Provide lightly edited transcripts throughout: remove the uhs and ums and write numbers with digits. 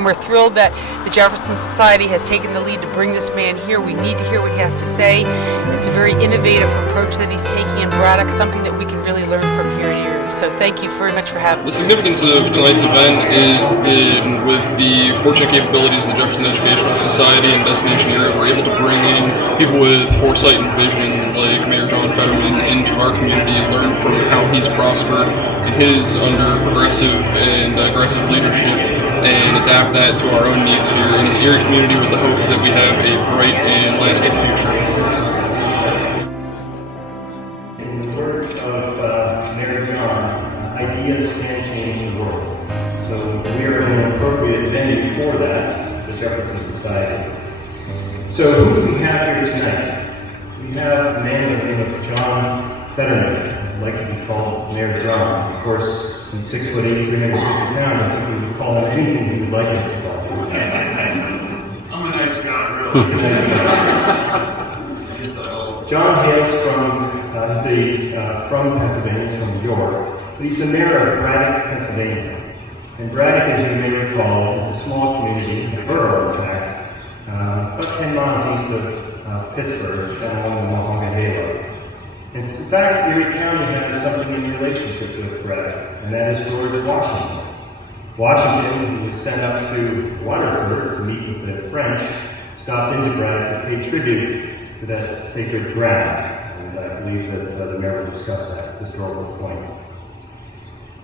And we're thrilled that the Jefferson Society has taken the lead to bring this man here. We need to hear what he has to say. It's a very innovative approach that he's taking in Braddock, something that we can really learn from here in Erie. So thank you very much for having me. The significance of tonight's event is with the fortunate capabilities of the Jefferson Educational Society and Destination Area, we're able to bring in people with foresight and vision like Mayor John Fetterman into our community and learn from how he's prospered in his under progressive and aggressive leadership and adapt that to our own needs here in the Erie community with the hope that we have a bright and lasting future. In the words of Mayor John, ideas can change the world. So we are in an appropriate venue for that, the Jefferson Society. So who do we have here tonight? We have a man by the name of John Fetterman. I'd like to be called Mayor John. Of course, he's 6'8", 350 pounds. I think we would call him anything he would like us to call him. I'm a nice guy, really. John hails from Pennsylvania, from New York, but he's the mayor of Braddock, Pennsylvania. And Braddock, as you may recall, is a small community, a borough, in fact, about 10 miles east of Pittsburgh, down along the Monongahela. In fact, Erie County has something in relationship with Braddock, and that is George Washington. Washington, who was sent up to Waterford to meet with the French, stopped into Braddock to pay tribute to that sacred ground. And I believe that the mayor will discuss that historical point.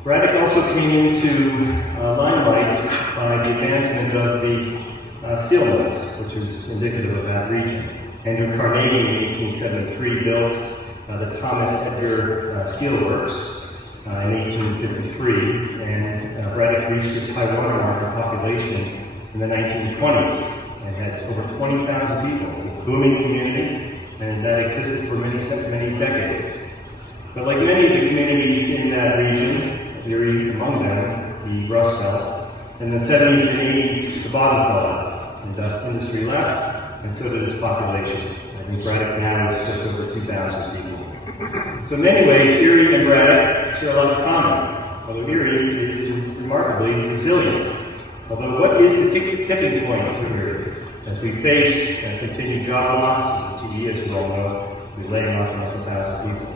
Braddock also came into limelight by the advancement of the steel mills, which is indicative of that region. Andrew Carnegie in 1873 built the Thomas Edgar Steel Works in 1853, and Braddock reached its high watermark of population in the 1920s and had over 20,000 people. It was a booming community, and that existed for many decades. But like many of the communities in that region, Erie among them, the Rust Belt, in the 70s and 80s, the bottom fell out. Industry left, and so did its population. I think Braddock now is just over 2,000 people. So in many ways, Erie and Braddock share a lot in common, although Erie is remarkably resilient. Although what is the tipping point for Erie? As we face continued job loss, GE, as you all know, we're laying off almost 1,000 people.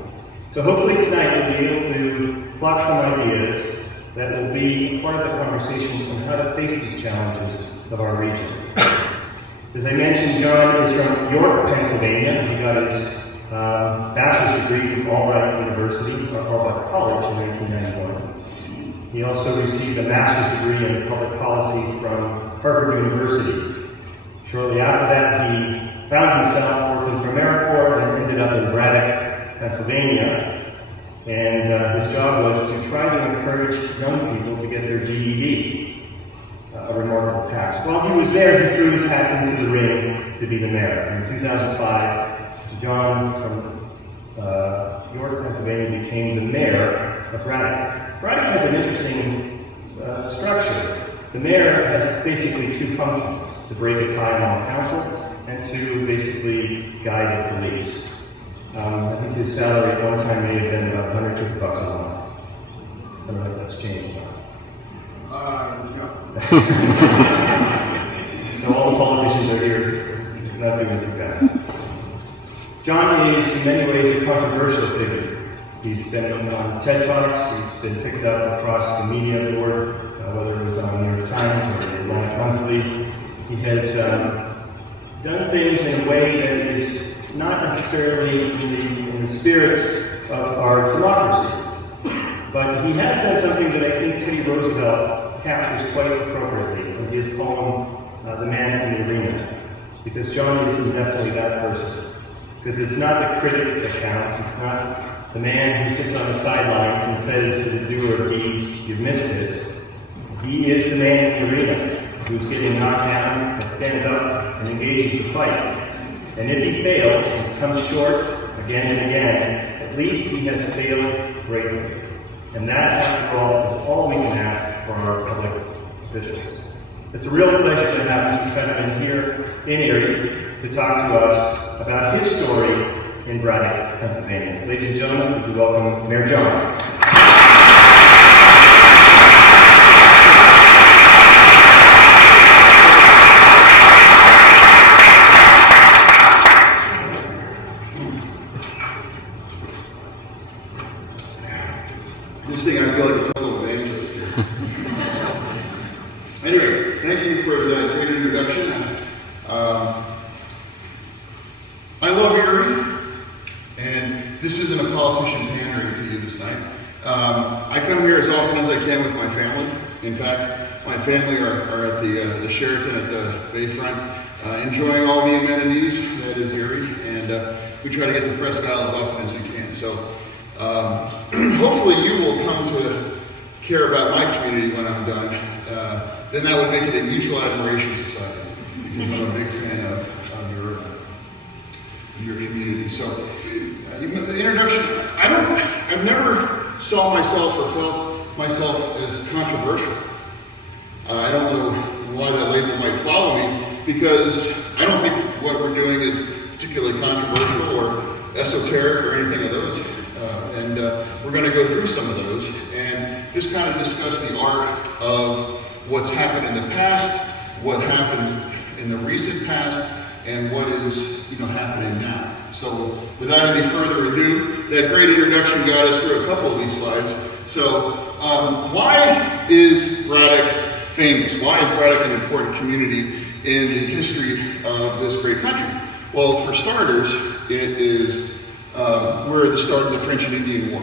So hopefully tonight we'll be able to plot some ideas that will be part of the conversation on how to face these challenges of our region. As I mentioned, John is from York, Pennsylvania. He got his bachelor's degree from Albright University, or Albright College, in 1991. He also received a master's degree in public policy from Harvard University. Shortly after that, he found himself working for AmeriCorps and ended up in Braddock, Pennsylvania. And his job was to try to encourage young people to get their GED, a remarkable task. While he was there, he threw his hat into the ring to be the mayor. In 2005, John from York, Pennsylvania, became the mayor of Braddock. Braddock has an interesting structure. The mayor has basically two functions: to break a tie on council and to basically guide the police. I think his salary at one time may have been about $150 a month. I don't know if that's changed. No. So all the politicians are here, not doing too bad. John is in many ways a controversial figure. He's been on TED Talks, he's been picked up across the media board, whether it was on New York Times or the Atlantic Monthly. He has done things in a way that is not necessarily in the spirit of our democracy. But he has said something that I think Teddy Roosevelt captures quite appropriately in his poem, The Man in the Arena. Because John is definitely that person. Because it's not the critic that counts, it's not the man who sits on the sidelines and says to the doer of deeds, "You've missed this." He is the man in the arena who's getting knocked down and stands up and engages the fight. And if he fails and comes short again and again, at least he has failed greatly. And that, after all, is all we can ask for our public officials. It's a real pleasure to have Mr. Fetterman here in Erie to talk to us about his story in Braddock, Pennsylvania. Ladies and gentlemen, would you welcome Mayor John. This thing, I feel like a total evangelist here. Anyway, thank you for the great introduction. I love Erie, and this isn't a politician pandering to you this night. I come here as often as I can with my family. In fact, my family are at the Sheraton at the Bayfront, enjoying all the amenities that is Erie, and we try to get to Presque Isle as often as we can. So hopefully you will come to care about my community when I'm done. Then that would make it a mutual admiration society, because I'm a big fan of your community. So the introduction, I've never saw myself or felt myself as controversial. I don't know why that label might follow me, because I don't think what we're doing is particularly controversial or esoteric or anything of those. And we're going to go through some of those and just kind of discuss the art of what's happened in the past, what happened in the recent past, and what is happening now. So without any further ado, that great introduction got us through a couple of these slides. So why is Braddock famous? Why is Braddock an important community in the history of this great country? Well, for starters, it is we're at the start of the French and Indian War.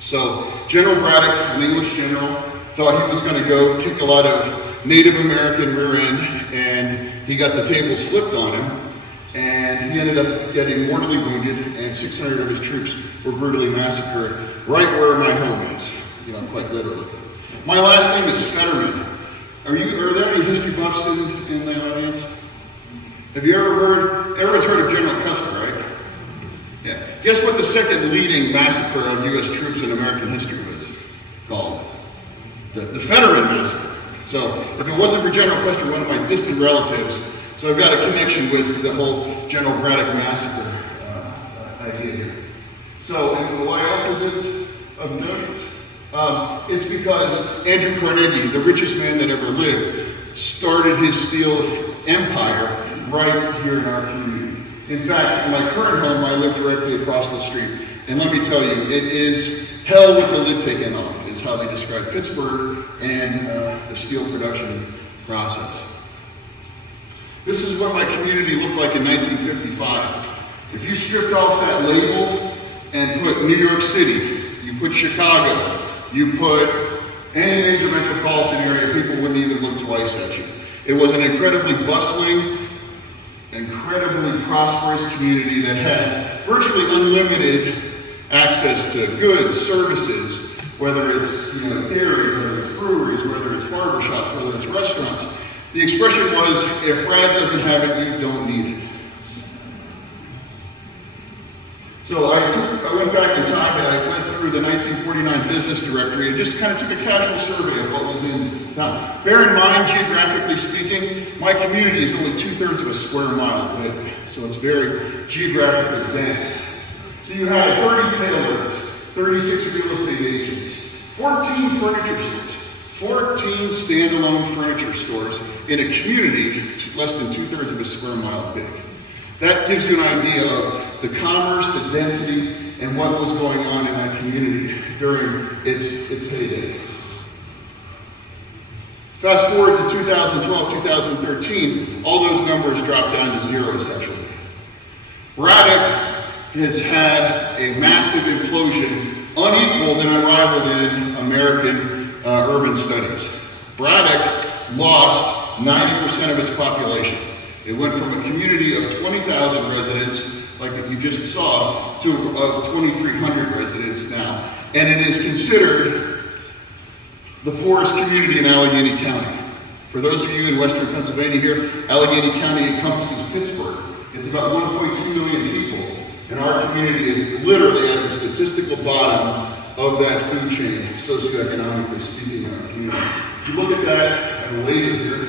So General Braddock, an English general, thought he was going to go kick a lot of Native American rear end, and he got the tables flipped on him, and he ended up getting mortally wounded, and 600 of his troops were brutally massacred right where my home is, quite literally. My last name is Fetterman. Are there any history buffs in the audience? Have you everyone's heard of General Custer, right? Yeah. Guess what the second leading massacre of U.S. troops in American history was called? The Fetterman Massacre. So if it wasn't for General Custer, one of my distant relatives, so I've got a connection with the whole General Braddock Massacre idea here. So, and why else is it of note? It's because Andrew Carnegie, the richest man that ever lived, started his steel empire right here in our community. In fact, in my current home, I live directly across the street. And let me tell you, it is hell with the lid taken off, is how they describe Pittsburgh and the steel production process. This is what my community looked like in 1955. If you stripped off that label and put New York City, you put Chicago, you put any major metropolitan area, people wouldn't even look twice at you. It was an incredibly bustling, incredibly prosperous community that had virtually unlimited access to goods, services, whether it's dairy, whether it's breweries, whether it's barbershops, whether it's restaurants. The expression was, if Braddock doesn't have it, you don't need it. So I went back in time and I went through the 1949 business directory and just kind of took a casual survey of what was in town. Bear in mind, geographically speaking, my community is only 2/3 of a square mile width, so it's very geographically dense. So you had 30 tailors, 36 real estate agents, 14 furniture stores, 14 standalone furniture stores in a community less than 2/3 of a square mile big. That gives you an idea of the commerce, the density, and what was going on in that community during its heyday. Fast forward to 2012, 2013, all those numbers dropped down to zero essentially. Braddock has had a massive implosion, unequaled and unrivaled in American urban studies. Braddock lost 90% of its population. It went from a community of 20,000 residents, like you just saw, to 2,300 residents now. And it is considered the poorest community in Allegheny County. For those of you in western Pennsylvania here, Allegheny County encompasses Pittsburgh. It's about 1.2 million people. And our community is literally at the statistical bottom of that food chain, socioeconomically speaking, in our community. If you look at that at a laser here,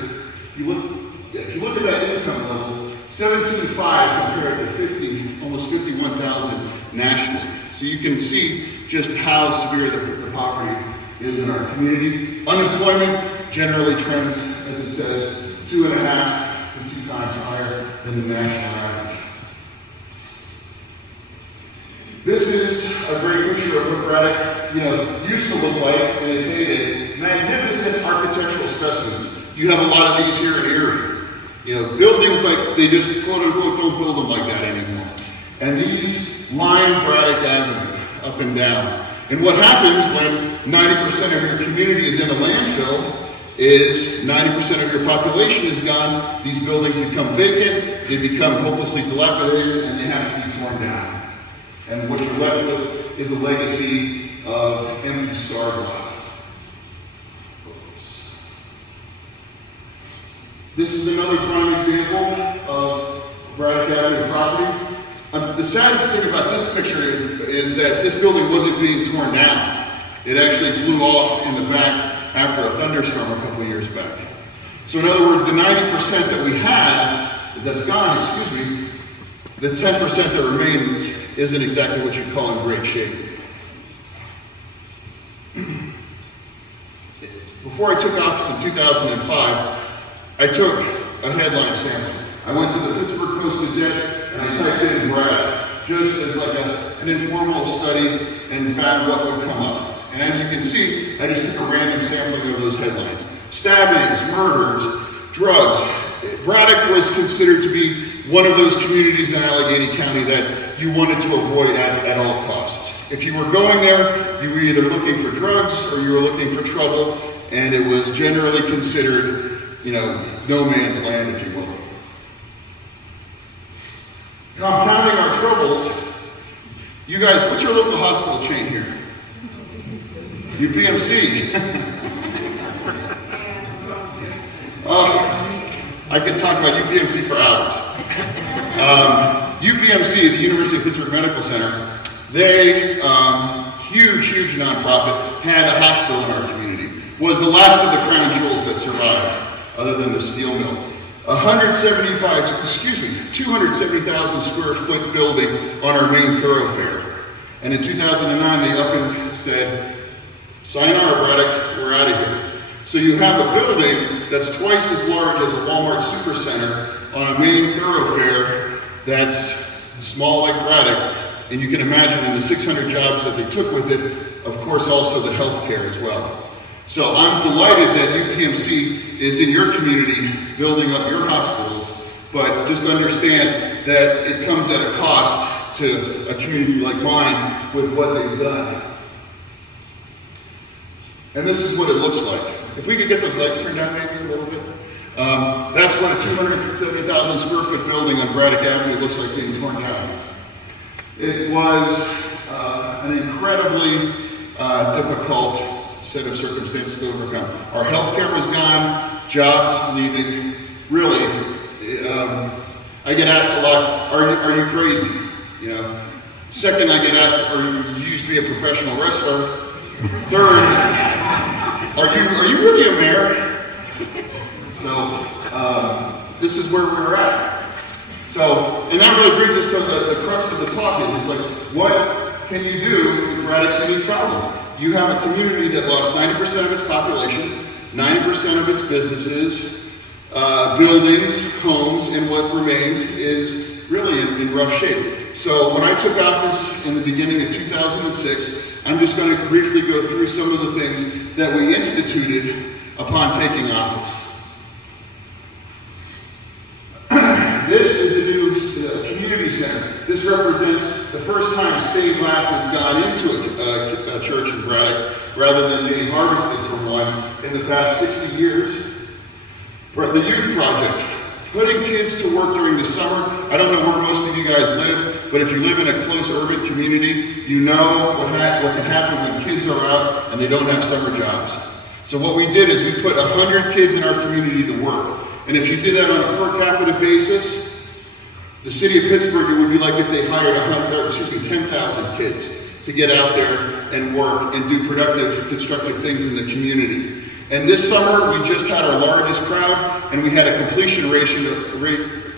if you look at that income level, 17.5 compared to almost 51,000 nationally. So you can see just how severe the poverty is in our community. Unemployment generally trends, as it says, 2.5 to 2 times higher than the national average. This is a great picture of what Braddock used to look like in its heyday magnificent architectural specimens. You have a lot of these here in Erie. Buildings like they just quote unquote don't build them like that anymore. And these line Braddock Avenue up and down. And what happens when 90% of your community is in a landfill is 90% of your population is gone, these buildings become vacant, they become hopelessly dilapidated, and they have to be torn down. And what you're left with is a legacy of empty star glass. This is another prime example of Braddock Avenue property. The sad thing about this picture is that this building wasn't being torn down. It actually blew off in the back after a thunderstorm a couple years back. So in other words, the 90% that we have, that's gone, the 10% that remains isn't exactly what you'd call in great shape. Before I took office in 2005, I took a headline sample. I went to the Pittsburgh Post-Gazette and I typed in Braddock, just as like an informal study, and found what would come up. And as you can see, I just took a random sampling of those headlines. Stabbings, murders, drugs. Braddock was considered to be one of those communities in Allegheny County that you wanted to avoid at all costs. If you were going there, you were either looking for drugs or you were looking for trouble, and it was generally considered, no man's land, if you will. Compounding our troubles, you guys, what's your local hospital chain here? UPMC. I could talk about UPMC for hours. UPMC, the University of Pittsburgh Medical Center, they, huge nonprofit, had a hospital in our community. Was the last of the crown jewels that survived, other than the steel mill. 270,000 square foot building on our main thoroughfare. And in 2009, they up and said, sayonara, Braddock, we're out of here. So you have a building that's twice as large as a Walmart supercenter on a main thoroughfare that's small like Braddock, and you can imagine in the 600 jobs that they took with it, of course also the healthcare as well. So I'm delighted that UPMC is in your community building up your hospitals, but just understand that it comes at a cost to a community like mine with what they've done. And this is what it looks like. If we could get those lights turned down maybe a little bit. That's what a 270,000 square foot building on Braddock Avenue looks like being torn down. It was an incredibly difficult set of circumstances to overcome. Our healthcare was gone, jobs leaving. Really, I get asked a lot, are you crazy? Second, I get asked, you used to be a professional wrestler? Third, are you really a mayor? So this is where we're at. So, and that really brings us to the crux of the talk is like, what can you do with Braddock's unique problem? You have a community that lost 90% of its population, 90% of its businesses, buildings, homes, and what remains is really in rough shape. So when I took office in the beginning of 2006, I'm just going to briefly go through some of the things that we instituted upon taking office. This is the new community center. This represents the first time stained glass has gone into a church in Braddock rather than being harvested from one in the past 60 years. The youth project, putting kids to work during the summer. I don't know where most of you guys live, but if you live in a close urban community, you know what can happen when kids are out and they don't have summer jobs. So what we did is we put 100 kids in our community to work. And if you did that on a per capita basis, the city of Pittsburgh, it would be like if they hired 10,000 kids to get out there and work and do productive, constructive things in the community. And this summer, we just had our largest crowd, and we had a completion rate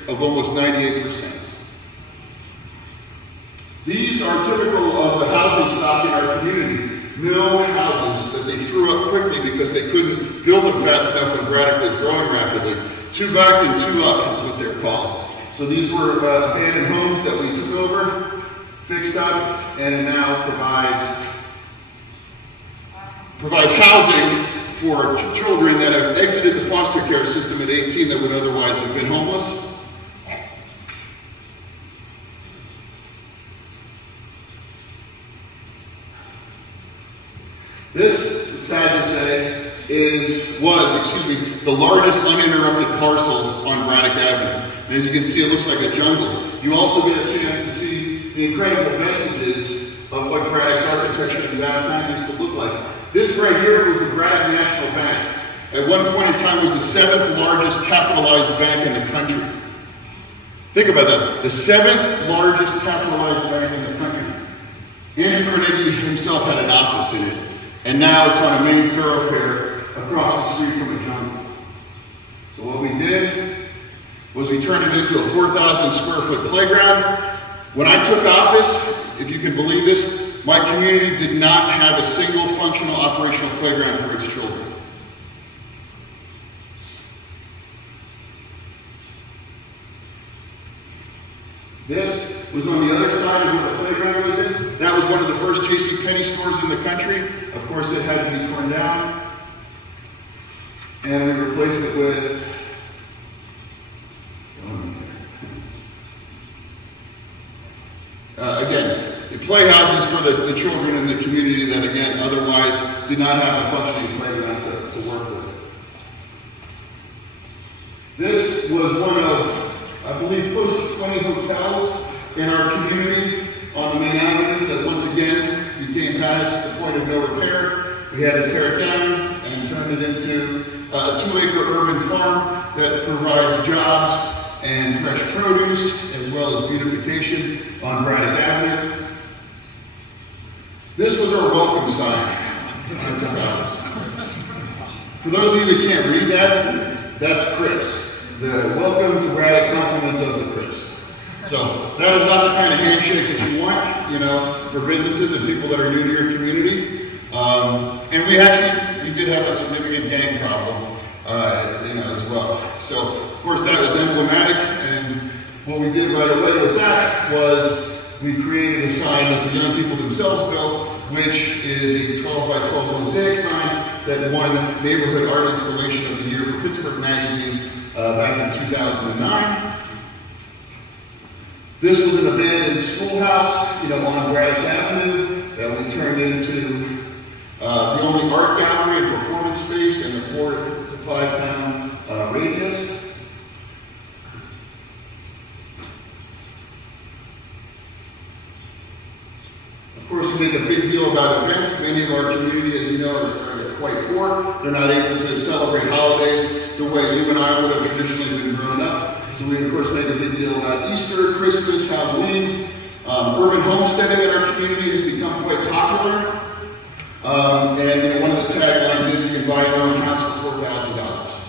of almost 98%. These are typical of the housing stock in our community. Mill houses that they threw up quickly because they couldn't build them fast enough when Braddock was growing rapidly. 2 back and 2 up is what they're called. So these were abandoned homes that we took over, fixed up, and it now provides provides housing for children that have exited the foster care system at 18 that would otherwise have been homeless. This, it's sad to say, was the largest uninterrupted parcel on Braddock Avenue. And as you can see, it looks like a jungle. You also get a chance to see the incredible vestiges of what Braddock's architecture in downtown used to look like. This right here was the Braddock National Bank. At one point in time, it was the 7th largest capitalized bank in the country. Think about that. The 7th largest capitalized bank in the country. Andrew Carnegie himself had an office in it. And now it's on a main thoroughfare across the street from a jungle. So what we did was we turned it into a 4,000 square foot playground. When I took office, if you can believe this, my community did not have a single functional operational playground for its children. This was on the other side of where the playground was in. That was one of the first JCPenney stores in the country. Of course, it had to be torn down. And we replaced it with again, the playhouses for the children in the community that, again, otherwise did not have a functioning playground to work with. This was one of, I believe, close to 20 hotels in our community on the main avenue that once again became past the point of no repair. We had to tear it down and turn it into a 2-acre urban farm that provides jobs and fresh produce as well as beautification on Braddock Avenue. This was our welcome sign when I took office. For those of you that can't read that, that's Chris. The welcome to Braddock compliments of the Chris. So that is not the kind of handshake that you want, you know, for businesses and people that are new to your community. And we did have a significant gang problem, you know, as well. So of course that was emblematic, and what we did right away with that was we created a sign that the young people themselves built, which is a 12 by 12 mosaic sign that won Neighborhood Art Installation of the Year for Pittsburgh Magazine back in 2009. This was an abandoned schoolhouse, you know, on Braddock Avenue that we turned into the only art gallery and performance space in the 4 to 5 pound radius. Of course, we make a big deal about events. Many of our community, as you know, are quite poor. They're not able to celebrate holidays the way you and I would have traditionally been grown up. So we, of course, make a big deal about Easter, Christmas, Halloween. Urban homesteading in our community has become quite popular. And you know, one of the taglines is you can buy your own house for $4,000.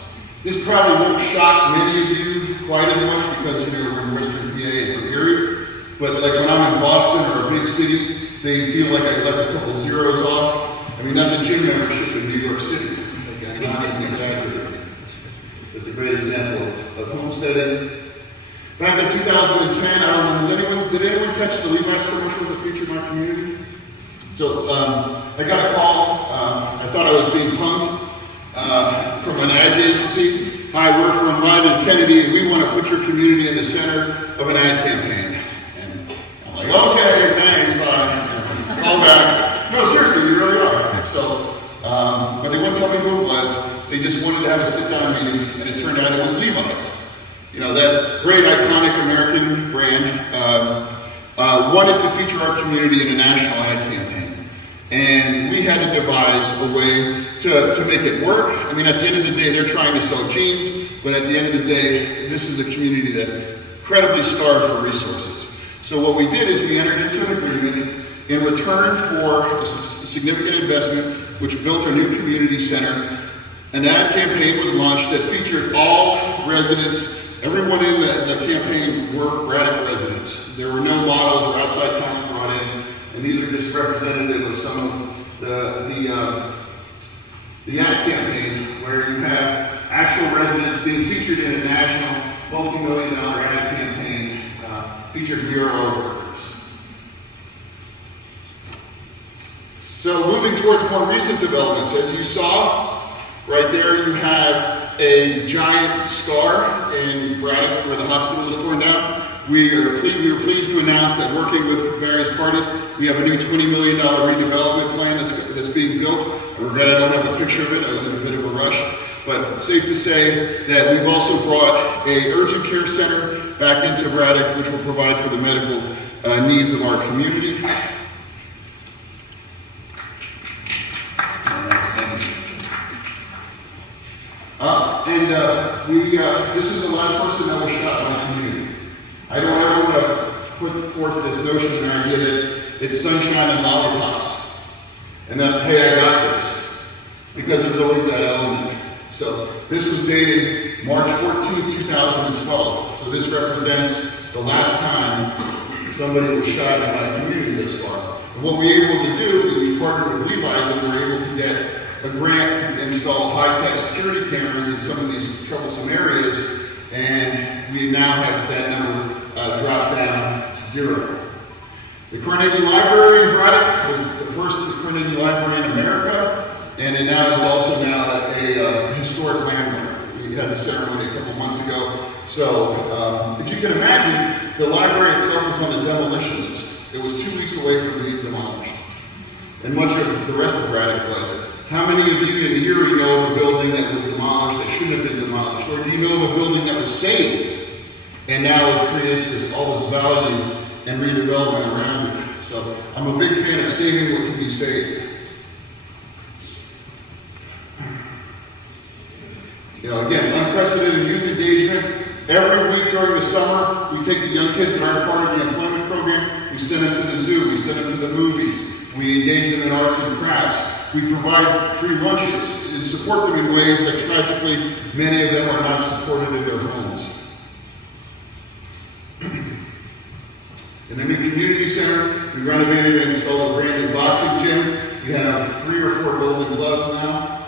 This probably won't shock many of you quite as much because you know, we're in Western PA and from Erie. But like when I'm in Boston or a big city, they feel like I left a couple zeros off. I mean, that's a gym membership in New York City. That's not even exaggerating. That's a great example of homesteading. Back in 2010, I don't know, did anyone catch the Levi's commercial that featured my community? So I got a call. I thought I was being punked from an ad agency. Hi, we're from Ryan and Kennedy, and we want to put your community in the center of an ad campaign. And I'm like, okay, thanks, bye. Call back. No, seriously, you really are. So, but they wouldn't tell me who it was. They just wanted to have a sit-down meeting, and it turned out it was Levi's. You know, that great iconic American brand wanted to feature our community in a national ad campaign. And we had to devise a way to make it work. I mean, at the end of the day, they're trying to sell jeans, but at the end of the day, this is a community that incredibly starved for resources. So what we did is we entered into an agreement in return for a significant investment, which built a new community center. An ad campaign was launched that featured all residents. Everyone in the campaign were Braddock residents. There were no models or outside talent brought in, and these are just representative of some of the ad campaign, where you have actual residents being featured in a national multi-million-dollar ad campaign, featured bureau workers. So moving moving towards more recent developments. As you saw, right there you have a giant scar in Braddock where the hospital was torn down. We were pleased to announce that working with various parties, we have a new $20 million redevelopment plan that's being built. I regret I don't have a picture of it. I was in a bit of a rush. But it's safe to say that we've also brought a urgent care center back into Braddock, which will provide for the medical needs of our community. This is the last person that was shot in my community. I don't ever want to put forth this notion and idea that it's sunshine and lollipops, and that, hey, I got this, because there's always that element. So this was dated March 14, 2012. So this represents the last time somebody was shot in my community this far. And what we were able to do is we partnered with Levi's and we were able to get a grant to install high-tech security cameras in some of these troublesome areas, and we now have that number dropped down to 0. The Carnegie Library in Braddock was the first Carnegie Library in America, and it now is also now a historic landmark. We had the ceremony a couple months ago. So, if you can imagine, the library itself was on the demolition list. It was 2 weeks away from being demolished. And much of the rest of Braddock was. How many of you in here know of a building that was demolished that shouldn't have been demolished? Or do you know of a building that was saved and now it creates all this value and redevelopment around it? So I'm a big fan of saving what can be saved. Again, unprecedented youth engagement. Every week during the summer, we take the young kids that aren't part of the employment program, we send them to the zoo, we send them to the movies, we engage them in arts and crafts. We provide free lunches and support them in ways that tragically many of them are not supported in their homes. In the new community center, we renovated and installed a brand new boxing gym. We have 3 or 4 golden gloves now.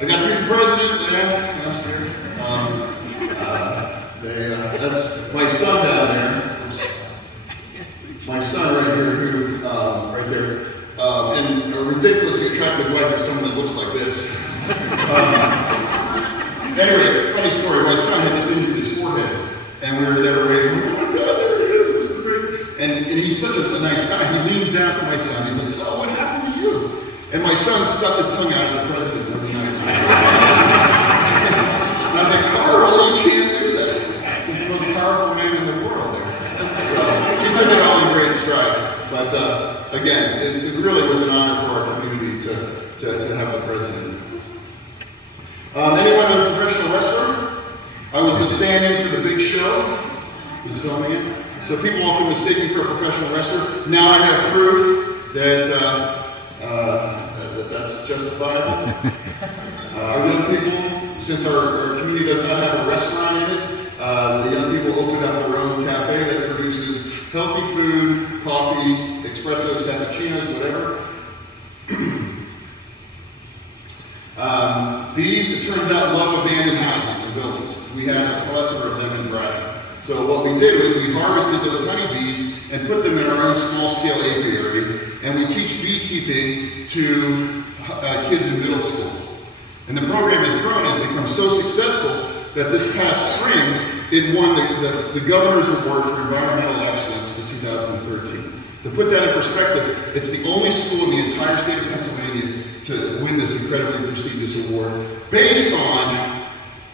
I got through the president there last year. That's my son down there. My son right here, who right there. And a ridiculously attractive wife is someone that looks like this. Anyway, funny story. My son had just injured his forehead, and we were there waiting. Oh my God, there he is. This is great. And he's such a nice guy. He leans down to my son. He's like, "So, what happened to you?" And my son stuck his tongue out at the president of the United States. And I was like, "Carl, you can't do that. He's the most powerful man in the world." There. So he took it all in great stride. But again, it really was an honor for our community to have the president. Anyone a professional wrestler? I was the stand-in for the Big Show. Who's filming it? So people often mistake me for a professional wrestler. Now I have proof that that's justifiable. Our young people, since our community does not have a restaurant in it, the young people opened up their own cafe that produces healthy food, coffee, espressos, cappuccinos, whatever. Bees, it turns out, love abandoned houses and buildings. We have a plethora of them in Braddock. So what we did was we harvested those honeybees and put them in our own small-scale apiary, and we teach beekeeping to kids in middle school. And the program has grown and become so successful that this past spring, it won the Governor's Award for Environmental Excellence for 2013. To put that in perspective, it's the only school in the entire state of Pennsylvania to win this incredibly prestigious award based on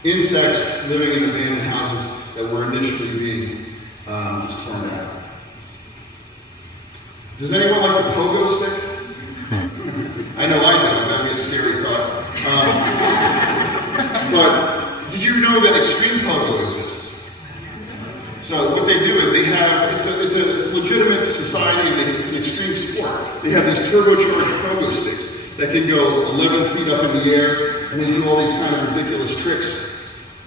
insects living in abandoned houses that were initially being just torn down. Does anyone like the pogo stick? I know I don't. That'd be a scary thought. But did you know that extreme pogo exists? So what they do is they have, it's a legitimate society, and it's an extreme sport. They have these turbocharged pogo sticks that can go 11 feet up in the air, and they do all these kind of ridiculous tricks.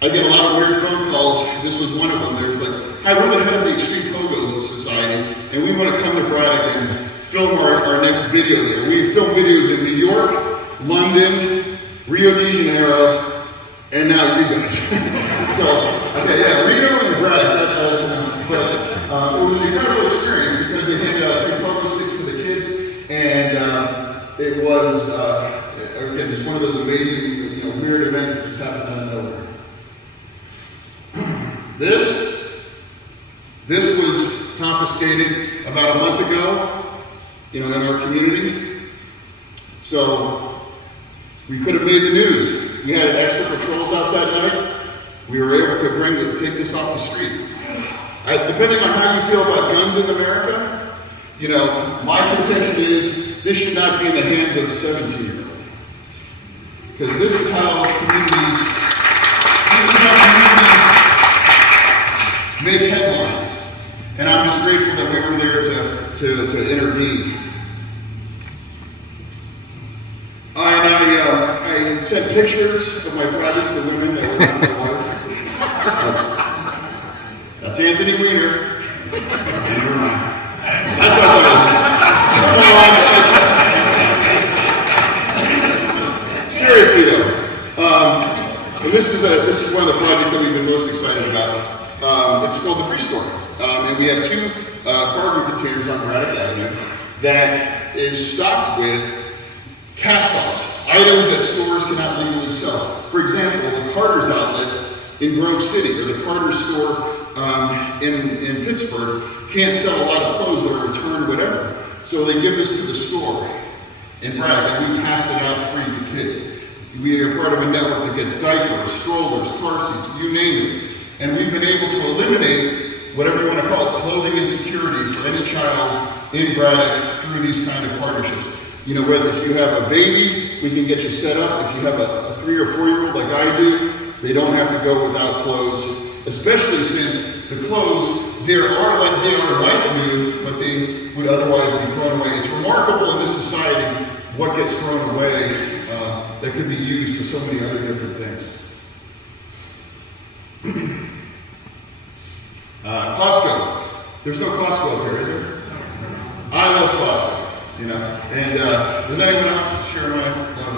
I get a lot of weird phone calls. This was one of them. There was like, "Hi, we're the head of the Extreme Pogo Society, and we want to come to Braddock and film our next video there." We film videos in New York, London, Rio de Janeiro, and now you guys. So, okay, yeah, Rio and Braddock, but it was an incredible experience because they handed out 3 pogo sticks to the kids, and it was, again, just one of those amazing, weird events that just happened out of nowhere. This was confiscated about a month ago, in our community. So we could have made the news. We had extra patrols out that night. We were able to take this off the street. Depending on how you feel about guns in America, my contention is this should not be in the hands of a 17-year-old. Because this is how communities make headlines. And I'm just grateful that we were there to intervene. I sent pictures of my privates to women that were not my wife. That's Anthony Weiner. Never mind. Seriously though, and this is one of the projects that we've been most excited about. It's called the Free Store, and we have 2 cargo containers on Braddock Avenue that is stocked with cast-offs, items that stores cannot legally sell. For example, the Carter's outlet in Grove City, or the Carter store in Pittsburgh, can't sell a lot of clothes that are returned, whatever. So they give this to the store in Braddock, and we pass it out free to kids. We are part of a network that gets diapers, strollers, car seats, you name it. And we've been able to eliminate whatever you want to call it, clothing insecurity for any child in Braddock through these kind of partnerships. Whether if you have a baby, we can get you set up. If you have a 3 or 4-year-old like I do, they don't have to go without clothes, especially since the clothes, they are like new, but they would otherwise be thrown away. It's remarkable in this society what gets thrown away that could be used for so many other different things. Costco. There's no Costco up here, is there? I love Costco. And does anyone else share my love?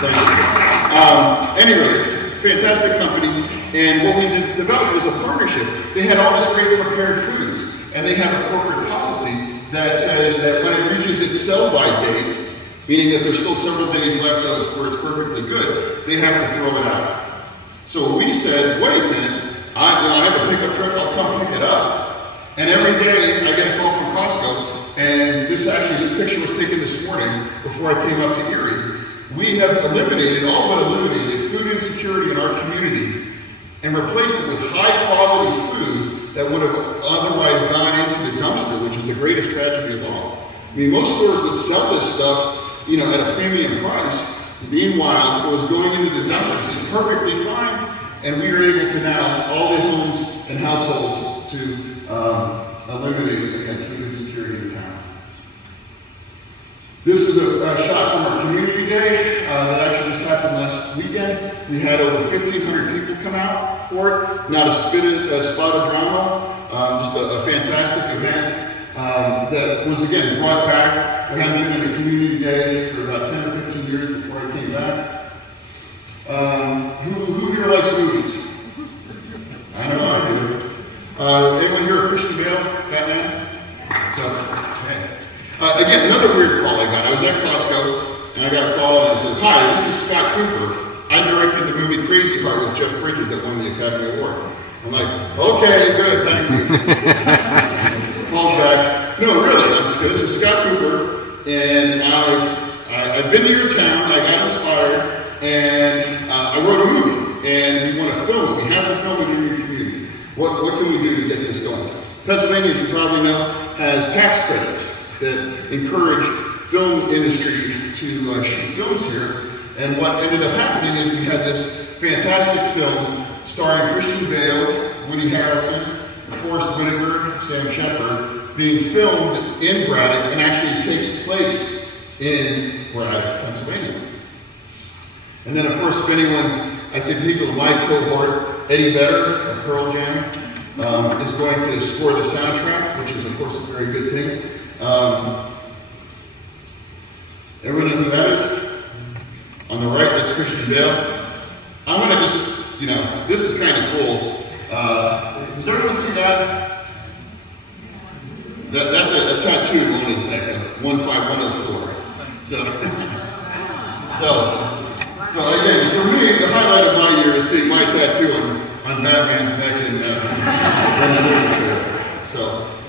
Thank you. Anyway, fantastic company. And what we developed was a partnership. They had all this great prepared foods, and they have a corporate policy that says that when it reaches its sell-by date, meaning that there's still several days left of where it's perfectly good, they have to throw it out. So we said, wait a minute, I have a pickup truck, I'll come pick it up. And every day I get a call from Costco, and this picture was taken this morning before I came up to Erie. We have all but eliminated food insecurity in our community and replaced it with high quality food that would have otherwise gone into the dumpster, which is the greatest tragedy of all. I mean, most stores would sell this stuff, at a premium price. Meanwhile, it was going into the dumpsters. It's perfectly fine. And we are able to now, all the homes and households, to eliminate, again, food insecurity in town. This is a shot from our community day that actually just happened last weekend. We had over 1,500 people come out for it. Not a spot of drama, just a fantastic event that was, again, brought back. We hadn't been in a community day for about 10 or 15 years before I came back. Who here likes movies? I don't know, I do. Anyone here a Christian Bale, Batman? So, okay. Again, another weird call I got. I was at Costco, and I got a call, and I said, hi, this is Scott Cooper. I directed the movie Crazy Heart with Jeff Bridges that won the Academy Award. I'm like, okay, good, thank you. Called back. No, really, I'm just kidding. This is Scott Cooper, and I've been to your town, I got inspired, and I wrote a movie, and we want to film it. We have to film it in your community. What can we do to get this going? Pennsylvania, as you probably know, has tax credits that encourage film industry to shoot films here. And what ended up happening is we had this fantastic film starring Christian Bale, Woody Harrelson, Forrest Whitaker, Sam Shepard, being filmed in Braddock, and actually takes place in Braddock, Pennsylvania. And then, of course, if anyone, I'd say people in my cohort, Eddie Vedder of Pearl Jam, is going to score the soundtrack, which is, of course, a very good thing. Everyone know who that is? On the right, that's Christian Bale. I'm going to just, this is kind of cool. Does everyone see that? That's a tattoo on his neck of 15104. So, my tattoo on Batman's neck in the movie trailer. So,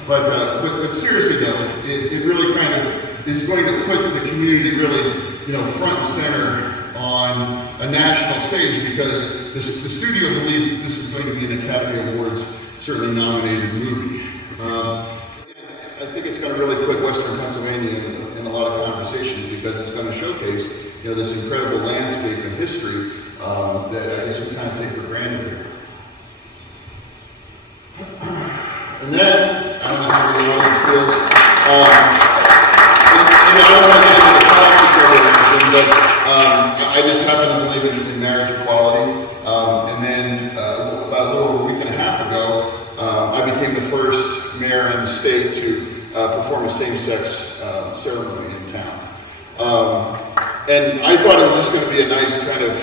but seriously though, it really kind of is going to put the community really, front and center on a national stage, because the studio believes this is going to be an Academy Awards certainly nominated movie. I think it's going to really put Western Pennsylvania in a lot of conversations, because it's going to showcase, this incredible landscape and history that I guess we kind of take for granted here. And then, I don't know how the audience feels. And I don't want to get into the politics of it or anything, but I just happen to believe in marriage equality. And then about a little over a week and a half ago, I became the first mayor in the state to perform a same-sex ceremony in town. And I thought it was just going to be a nice kind of,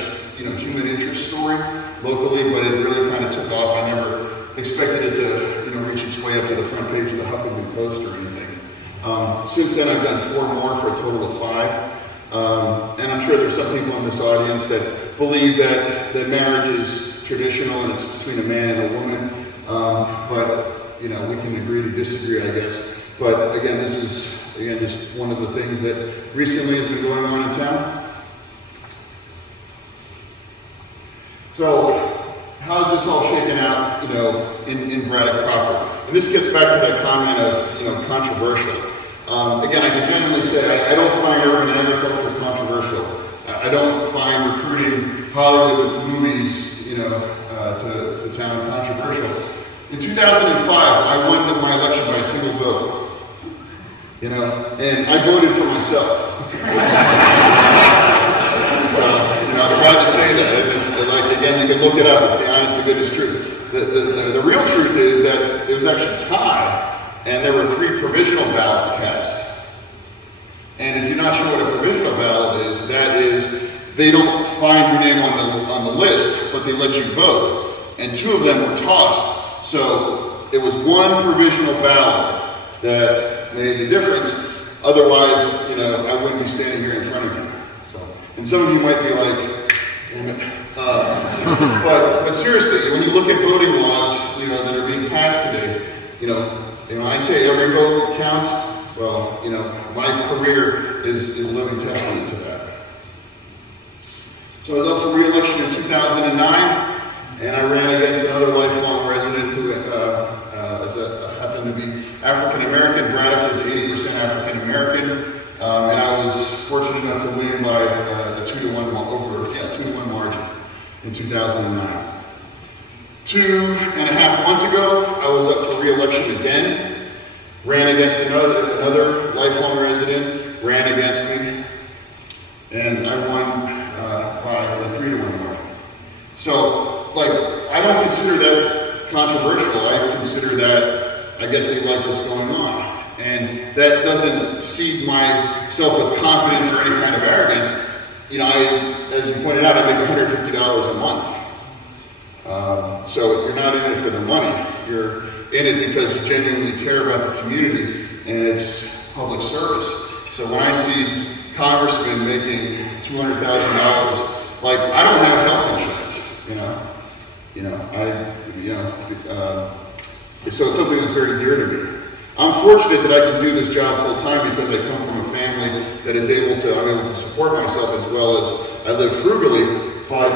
human interest story locally, but it really kind of took off. I never expected it to, reach its way up to the front page of the Huffington Post or anything. Since then, I've done 4 more for a total of 5. And I'm sure there's some people in this audience that believe that marriage is traditional and it's between a man and a woman. But, we can agree to disagree, I guess. But again, this is, just one of the things that recently has been going on in town. So, how's this all shaken out, in Braddock proper? And this gets back to that comment of, controversial. Again, I can genuinely say I don't find urban agriculture controversial. I don't find recruiting Hollywood movies, to town controversial. In 2005, I won my election by a single vote. And I voted for myself. So, I'm proud to say that. It's like, again, you can look it up. It's the honest to goodness truth. The real truth is that it was actually tied, and there were 3 provisional ballots cast. And if you're not sure what a provisional ballot is, that is, they don't find your name on the list, but they let you vote. And 2 of them were tossed. So it was 1 provisional ballot that made the difference. Otherwise, I wouldn't be standing here in front of you. So, and some of you might be like, damn it. But seriously, when you look at voting laws, that are being passed today, I say every vote counts. Well, my career is living testament to that. So I was up for re-election in 2009, and I ran against another lifelong resident who happened to be African American. Braddock is 80% African American, and I was fortunate enough to win by a 2-to-1 margin in 2009. 2.5 months ago, I was up for re-election again. Ran against another lifelong resident. Ran against me, and I won by a 3-to-1 margin. So, I don't consider that controversial. I consider that, I guess they like what's going on. And that doesn't seed myself with confidence or any kind of arrogance. As you pointed out, I make $150 a month. So you're not in it for the money. You're in it because you genuinely care about the community and it's public service. So when I see congressmen making $200,000, I don't have health insurance. So it's something that's very dear to me. I'm fortunate that I can do this job full time because I come from a family that I'm able to support myself as well as I live frugally. But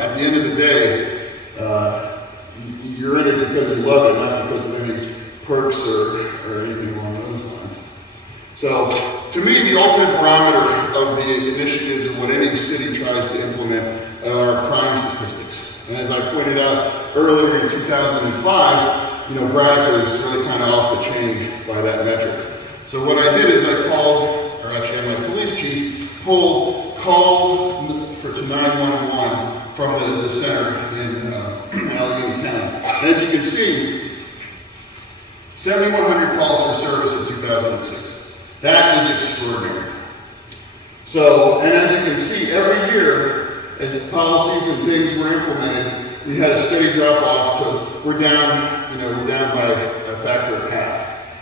at the end of the day, you're in it because you love it, not because of any perks or anything along those lines. So, to me, the ultimate barometer of the initiatives of what any city tries to implement are crime statistics. And as I pointed out earlier in 2005, Braddock was really kind of off the chain by that metric. So what I did is I called, or actually my police chief, called to 911 from the center in Allegheny County. And as you can see, 7,100 calls for service in 2006. That is extraordinary. So, and as you can see, every year, as policies and things were implemented, we had a steady drop off to, we're down by a factor of half.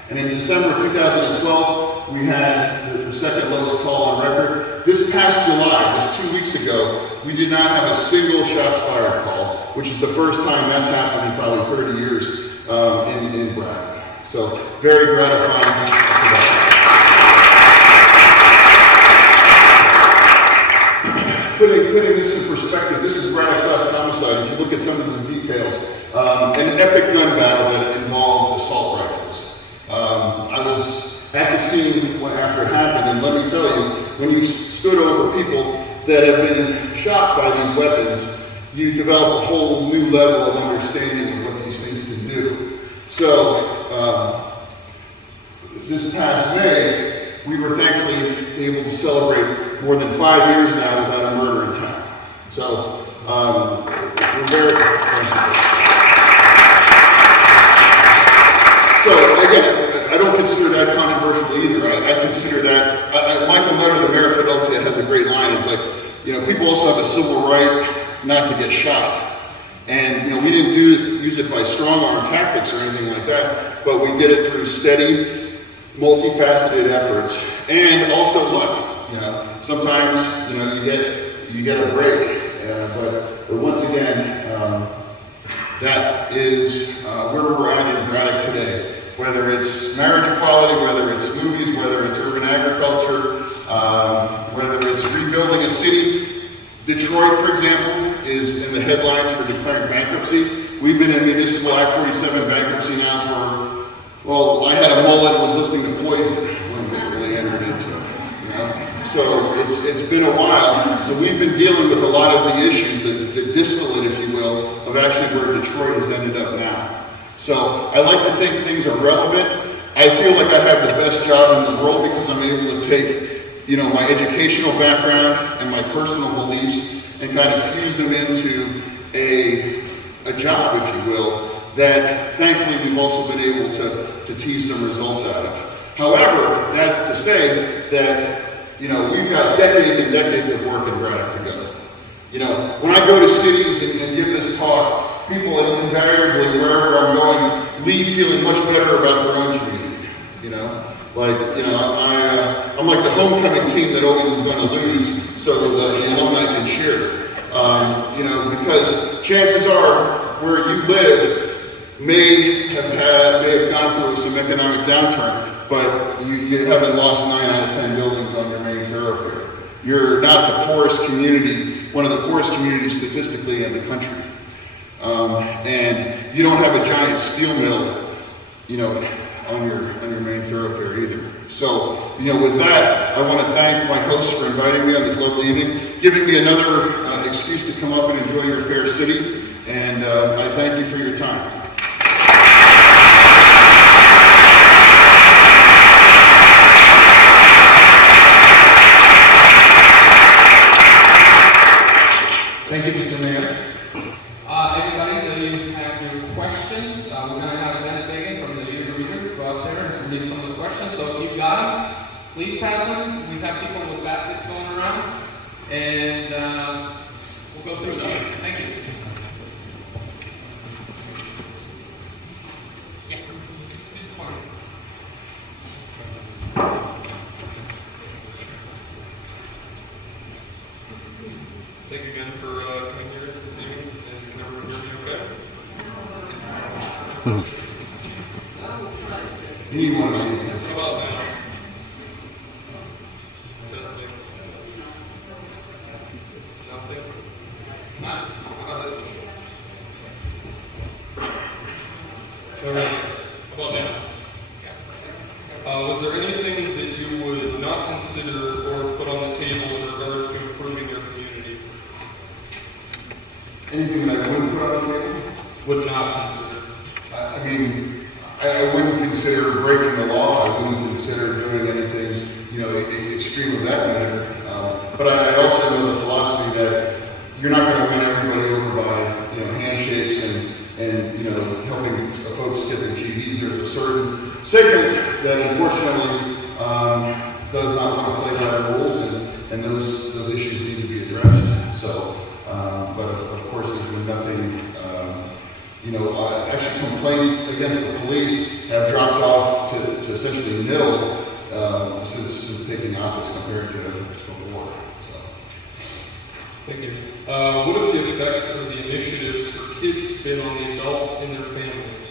And in December 2012, we had the second lowest call on record. This past July, just 2 weeks ago, we did not have a single shots fired call. which is the first time that's happened in probably 30 years in Braddock. So very gratifying. Putting this in perspective, this is Braddock's last homicide. If you look at some of the details, an epic gun battle that involved assault rifles. I was at the scene after it happened, and let me tell you, when you stood over people that have been shot by these weapons, you develop a whole new level of understanding of what these things can do. So, this past May, we were thankfully able to celebrate more than 5 years now without a murder in town. So, we're very... So, again, I don't consider that controversial either. I consider that... Michael Nutter, the mayor of Philadelphia, has a great line. It's like, you know, people also have a civil right not to get shot. And, you know, we didn't use it by strong arm tactics or anything like that, but we did it through steady, multifaceted efforts, and also luck. You know, sometimes, you know, you get a break, but once again, that is where we're at in Braddock today. Whether it's marriage equality, whether it's movies, whether it's urban agriculture, whether it's rebuilding a city. Detroit, for example, is in the headlines for declaring bankruptcy. We've been in Municipal Act 47 bankruptcy now for, well, I had a mullet and was listening to Poison when we really entered into it. You know? So it's been a while. So we've been dealing with a lot of the issues, the distillate, if you will, of actually where Detroit has ended up now. So I like to think things are relevant. I feel like I have the best job in the world because I'm able to take, you know, my educational background and my personal beliefs and kind of fuse them into a job, if you will, that thankfully we've also been able to tease some results out of. However, that's to say that, you know, we've got decades and decades of work in Braddock to go. You know, when I go to cities and give this talk, people invariably, wherever I'm going, leave feeling much better about their own community. You know, like, you know, I'm like the homecoming team that always is going to lose, so the alumni can cheer. You know, because chances are where you live may have gone through some economic downturn, but you haven't lost 9 out of 10 buildings on your main thoroughfare. You're not the poorest community, one of the poorest communities statistically in the country. And you don't have a giant steel mill, you know, on your main thoroughfare either. So, you know, with that, I want to thank my hosts for inviting me on this lovely evening, giving me another excuse to come up and enjoy your fair city, and I thank you for your time. Thank you, Mr. Mayor. Everybody, do you have your questions? We're going to have Ben Sagan from the Leader Reader go up there and read some of the questions. So if you've got them, please pass them. We have people with baskets going around, and we'll go through them. Thank you. Yeah. Thank you again for coming here this evening, and can everyone hear me okay? How about now? Testing. Nothing? How about this? All right. How about now? Was there anything that you would not consider or put on the table in regards to improving your community? Anything that I wouldn't put on the table? Would not consider? I mean, I wouldn't consider breaking the law. I wouldn't consider doing anything, you know, extreme of that matter. But I also know the philosophy that you're not going to win everybody over by, you know, handshakes and you know, helping folks get their GEDs. There's a certain segment that unfortunately does not want to play by the rules, and those issues need to be addressed. So, but of course, there's been nothing. You know, actually complaints against the police have dropped off to essentially nil since taking office compared to before. So. Thank you. What are the effects of the initiatives for been on the adults and their families?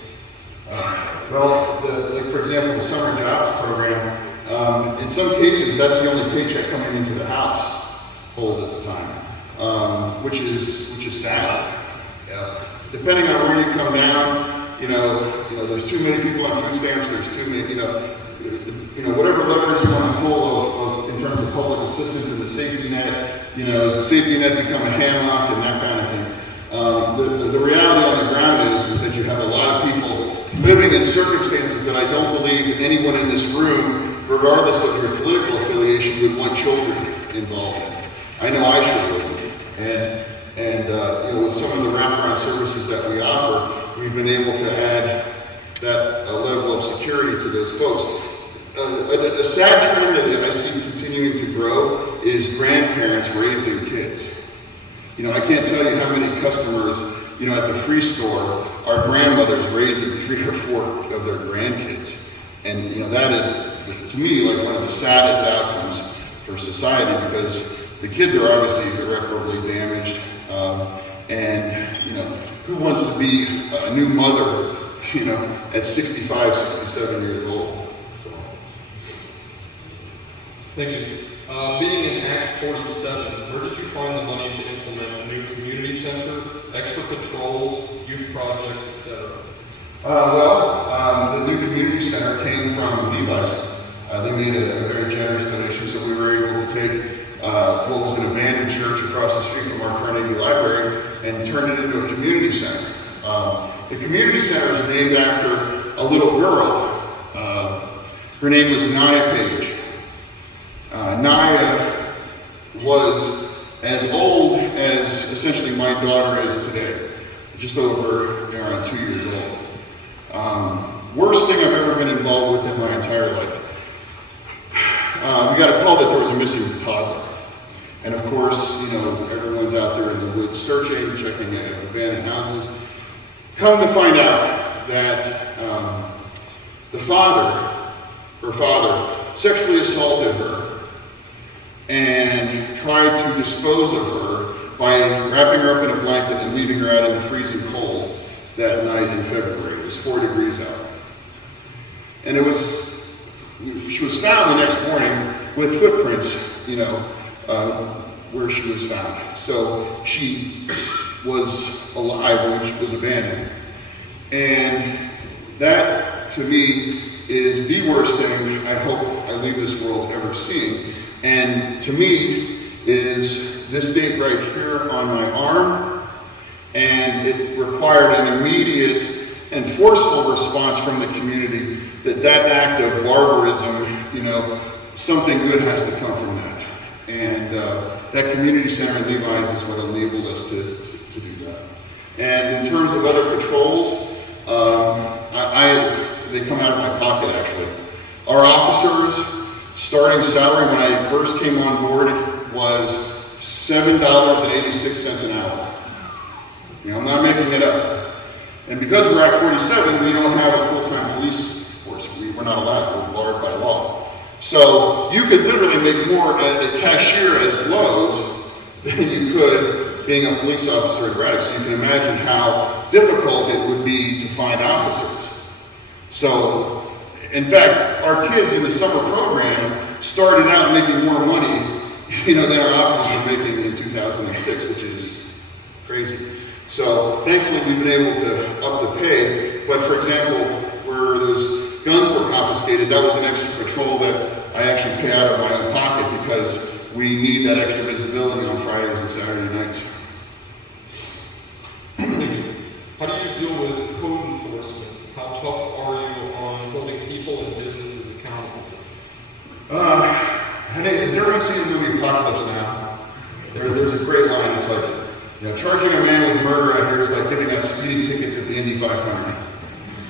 Well, like for example, the summer jobs program, in some cases, that's the only paycheck coming into the household at the time, which is sad. Depending on where you come down, you know, there's too many people on food stamps. There's too many, whatever levers you want to pull in terms of public assistance and the safety net. Does the safety net become a hammock and that kind of thing? The reality on the ground is that you have a lot of people living in circumstances that I don't believe anyone in this room, regardless of your political affiliation, would want children involved in. I know I sure wouldn't. And with some of the wraparound services that we offer, we've been able to add that level of security to those folks. A sad trend that I see continuing to grow is grandparents raising kids. I can't tell you how many customers, at the free store are grandmothers raising 3 or 4 of their grandkids. And, that is, to me, like one of the saddest outcomes for society, because the kids are obviously irreparably damaged. Who wants to be a new mother, at 65, 67 years old? So. Thank you. Being in Act 47, where did you find the money to implement a new community center, extra patrols, youth projects, etc.? The new community center came from Levi's. They made a very generous donation, so we were able to take what was an abandoned church across the street from our Carnegie Library and turn it into a community center. The community center is named after a little girl. Her name was Naya Page. Naya was as old as essentially my daughter is today, just over around 2 years old. Worst thing I've ever been involved with in my entire life. We got a call that there was a missing toddler. And of course, everyone's out there in the woods searching, checking abandoned houses. Come to find out that her father, sexually assaulted her and tried to dispose of her by wrapping her up in a blanket and leaving her out in the freezing cold that night in February. It was 4 degrees out. And she was found the next morning with footprints, where she was found. So she was alive when she was abandoned. And that, to me, is the worst thing I hope I leave this world ever seeing. And to me, is this date right here on my arm. And it required an immediate and forceful response from the community that act of barbarism, something good has to come from that. And that community center in Levi's is what enabled us to do that. And in terms of other patrols, they come out of my pocket actually. Our officers' starting salary when I first came on board was $7.86 an hour. I'm not making it up. And because we're Act 47, we don't have a full-time police force. We're not allowed. We're barred by law. So you could literally make more as a cashier at Lowe's than you could being a police officer at Braddock. So you can imagine how difficult it would be to find officers. So, in fact, our kids in the summer program started out making more money, than our officers were making in 2006, which is crazy. So, thankfully, we've been able to up the pay. But, for example, where those guns were confiscated, that was an extra patrol that I actually pay out of my own pocket because we need that extra visibility on Fridays and Saturday nights. How do you deal with code enforcement? How tough are you on holding people and businesses accountable? Has everyone seen the movie Apocalypse Now? There's a great line. It's like, charging a man with murder out here is like giving out speeding tickets at the Indy 500.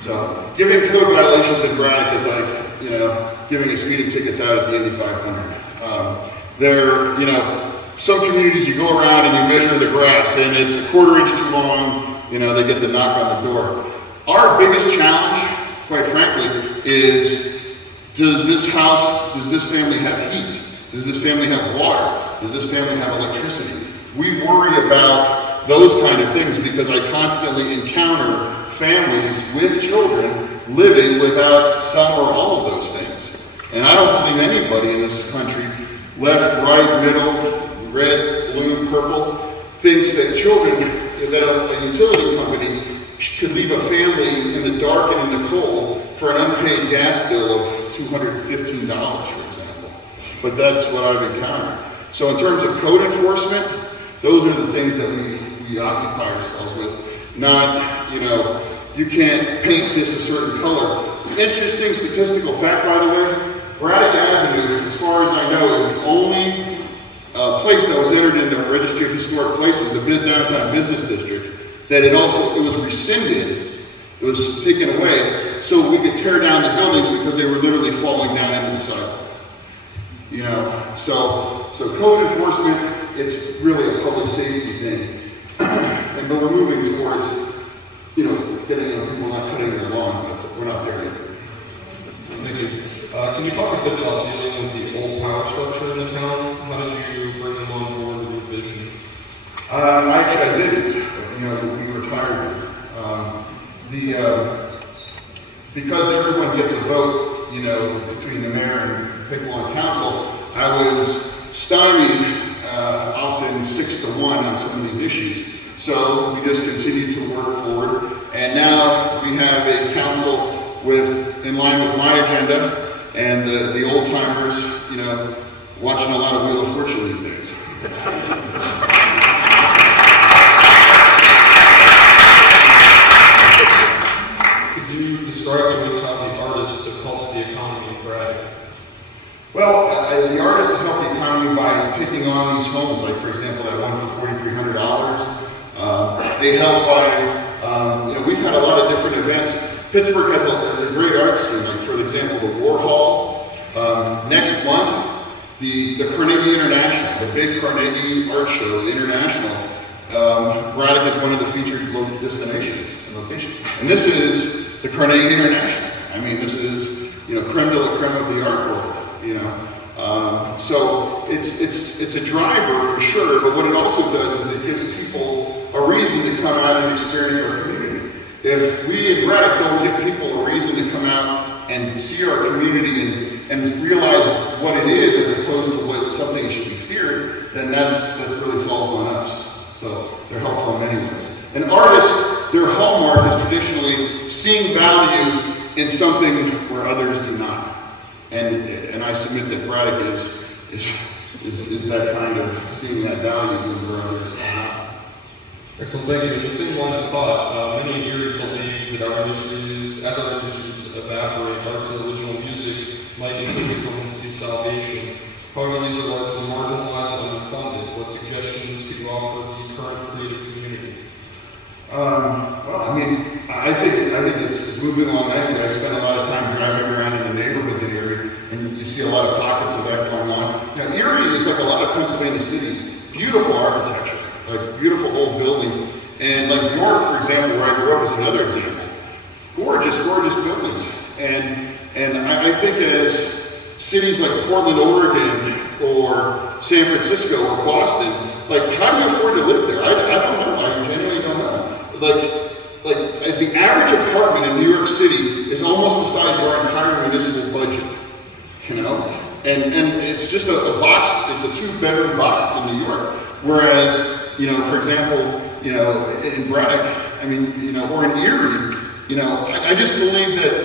So giving code violations in Braddock is like, giving speeding tickets out at the Indy 500. Some communities you go around and you measure the grass and it's a 1/4 inch too long, they get the knock on the door. Our biggest challenge, quite frankly, is does this family have heat? Does this family have water? Does this family have electricity? We worry about those kind of things, because I constantly encounter families with children living without some or all of those things. And I don't believe anybody in this country, left, right, middle, red, blue, purple, thinks that children, that a utility company could leave a family in the dark and in the cold for an unpaid gas bill of $215, for example. But that's what I've encountered. So in terms of code enforcement, those are the things that we occupy ourselves with. Not, you can't paint this a certain color. Interesting statistical fact, by the way, Braddock Avenue, as far as I know, is the only place that was entered in the Registry of Historic Places, the downtown business district, that it was rescinded, it was taken away, so we could tear down the buildings because they were literally falling down into the sidewalk. So code enforcement, it's really a public safety thing. But we're moving towards, getting people not cutting their lawn, but we're not there yet. Thank you. Can you talk a bit about dealing with the old power structure in the town? How did you bring them on board with your vision? Actually, I didn't. We retired. Because everyone gets a vote, between the mayor and people on council, I was stymied often 6-1 on some of these issues. So we just continued to work forward, and now we have a council in line with my agenda, and the old timers, watching a lot of Wheel of Fortune these days. Could you describe to us how the artists have helped the economy in Braddock? Well, the artists have helped the economy by taking on these homes, like for example that one for $4,300. They help by, we've had a lot of different events. Pittsburgh has a great art scene, like for example the Warhol. Next month, the Carnegie International, the big Carnegie art show, the International. Braddock is one of the featured destinations and locations. And this is the Carnegie International. I mean, this is, creme de la creme of the art world, So it's a driver for sure, but what it also does is it gives people a reason to come out and experience our community. If we in Braddock don't give people a reason to come out and see our community and realize what it is as opposed to what something that should be feared, then that really falls on us. So they're helpful in many ways. And artists, their hallmark is traditionally seeing value in something where others do not. And I submit that Braddock is that kind of seeing that value where others do not. Excellent, thank you. In the same line of thought, many in Erie believe that our industries, as our industries evaporate, arts and original music might contribute to salvation. However, these are largely marginalized and unfunded. What suggestions could you offer the current creative community? I think it's moving along nicely. I spent a lot of time driving around in the neighborhood in Erie, and you see a lot of pockets of that going on. Erie is like a lot of Pennsylvania cities. Beautiful architecture, like beautiful old buildings. And like York, for example, where I grew up, is another example. Gorgeous, gorgeous buildings. And I think as cities like Portland, Oregon, or San Francisco, or Boston, like, how do you afford to live there? I don't know. I genuinely don't know. Like the average apartment in New York City is almost the size of our entire municipal budget, And it's just a box, it's a 2-bedroom box in New York. Whereas, for example, in Braddock, or in Erie, I just believe that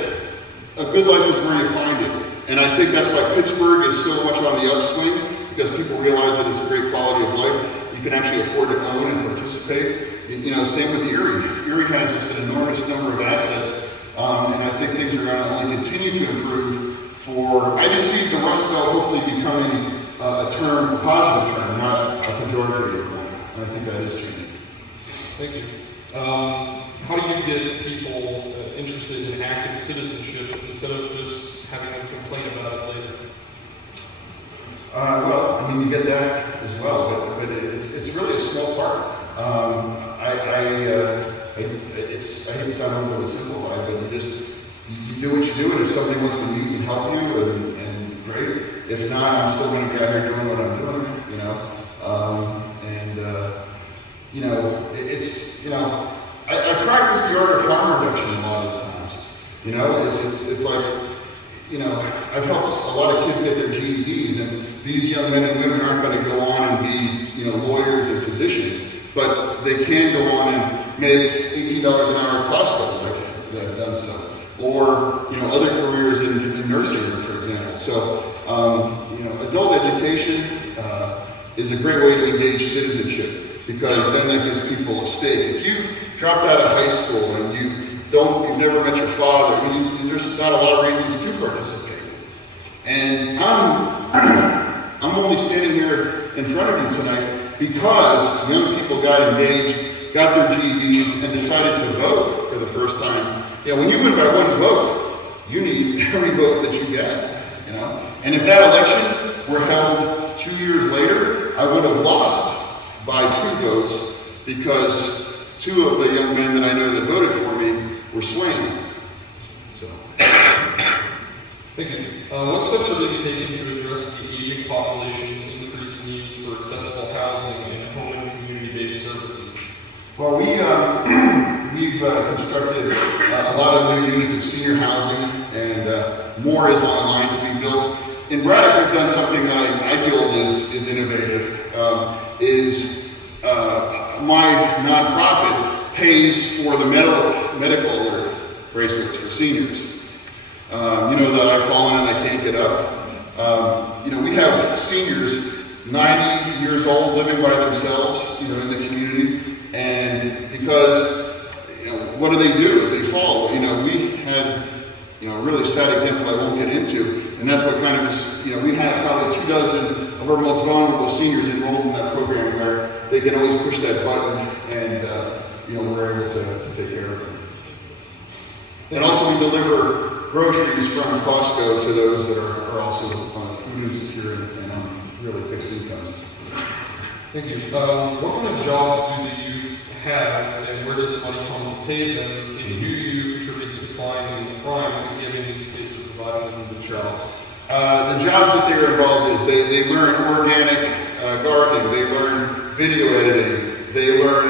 a good life is where you find it. And I think that's why Pittsburgh is so much on the upswing, because people realize that it's a great quality of life. You can actually afford to own and participate. Same with Erie. Erie has just an enormous number of assets, and I think things are going to only continue to improve. I just see the Rust Belt hopefully becoming a positive term, not a pejorative one. And I think that is changing. Thank you. How do you get people interested in active citizenship instead of just having them complain about it later? You get that as well, but it's really a small part. I hate to sound overly simplified, but you do what you do, and if somebody wants to meet and help you, and great. If not, I'm still going to be out here doing what I'm doing, like, you know, I've helped a lot of kids get their GEDs, and these young men and women aren't going to go on and be, you know, lawyers or physicians, but they can go on and make $18 an hour at Costco, like that have done so, or, you know, other careers in nursing, for example. So, you know, adult education is a great way to engage citizenship, because then that gives people a stake. If you dropped out of high school and you've never met your father, I mean, there's not a lot of reasons to participate. And I'm only standing here in front of you tonight because young people got engaged, got their GEDs, and decided to vote for the first time. You know, when you win by one vote, you need every vote that you get, you know. And if that election were held 2 years later, I would have lost by 2 votes, because 2 of the young men that I know that voted for me were slain. So. Thank you. What steps are being taken to address the aging population's increased needs for accessible housing and home and community-based services? Well, we've constructed a lot of new units of senior housing, and more is online to be built. In Braddock, we've done something that I feel is innovative. My nonprofit pays for the medical alert bracelets for seniors. You know, that I've fallen and I can't get up. You know, we have seniors 90 years old living by themselves, you know, in the community, and because, you know, what do they do if they fall? You know, we had, you know, a really sad example I won't get into, and that's what kind of, you know, we have probably 24 of our most vulnerable seniors enrolled in that program, where they can always push that button and, you know, we're able to take care of them. And also we deliver groceries from Costco to those that are also food insecure and on really fixed incomes. Thank you. What kind of jobs do the youth have, and where does the money come to pay them? And who do you contribute to the decline in crime to giving these kids or providing them with jobs? The jobs that they're involved in, they learn organic gardening, they learn video editing, they learn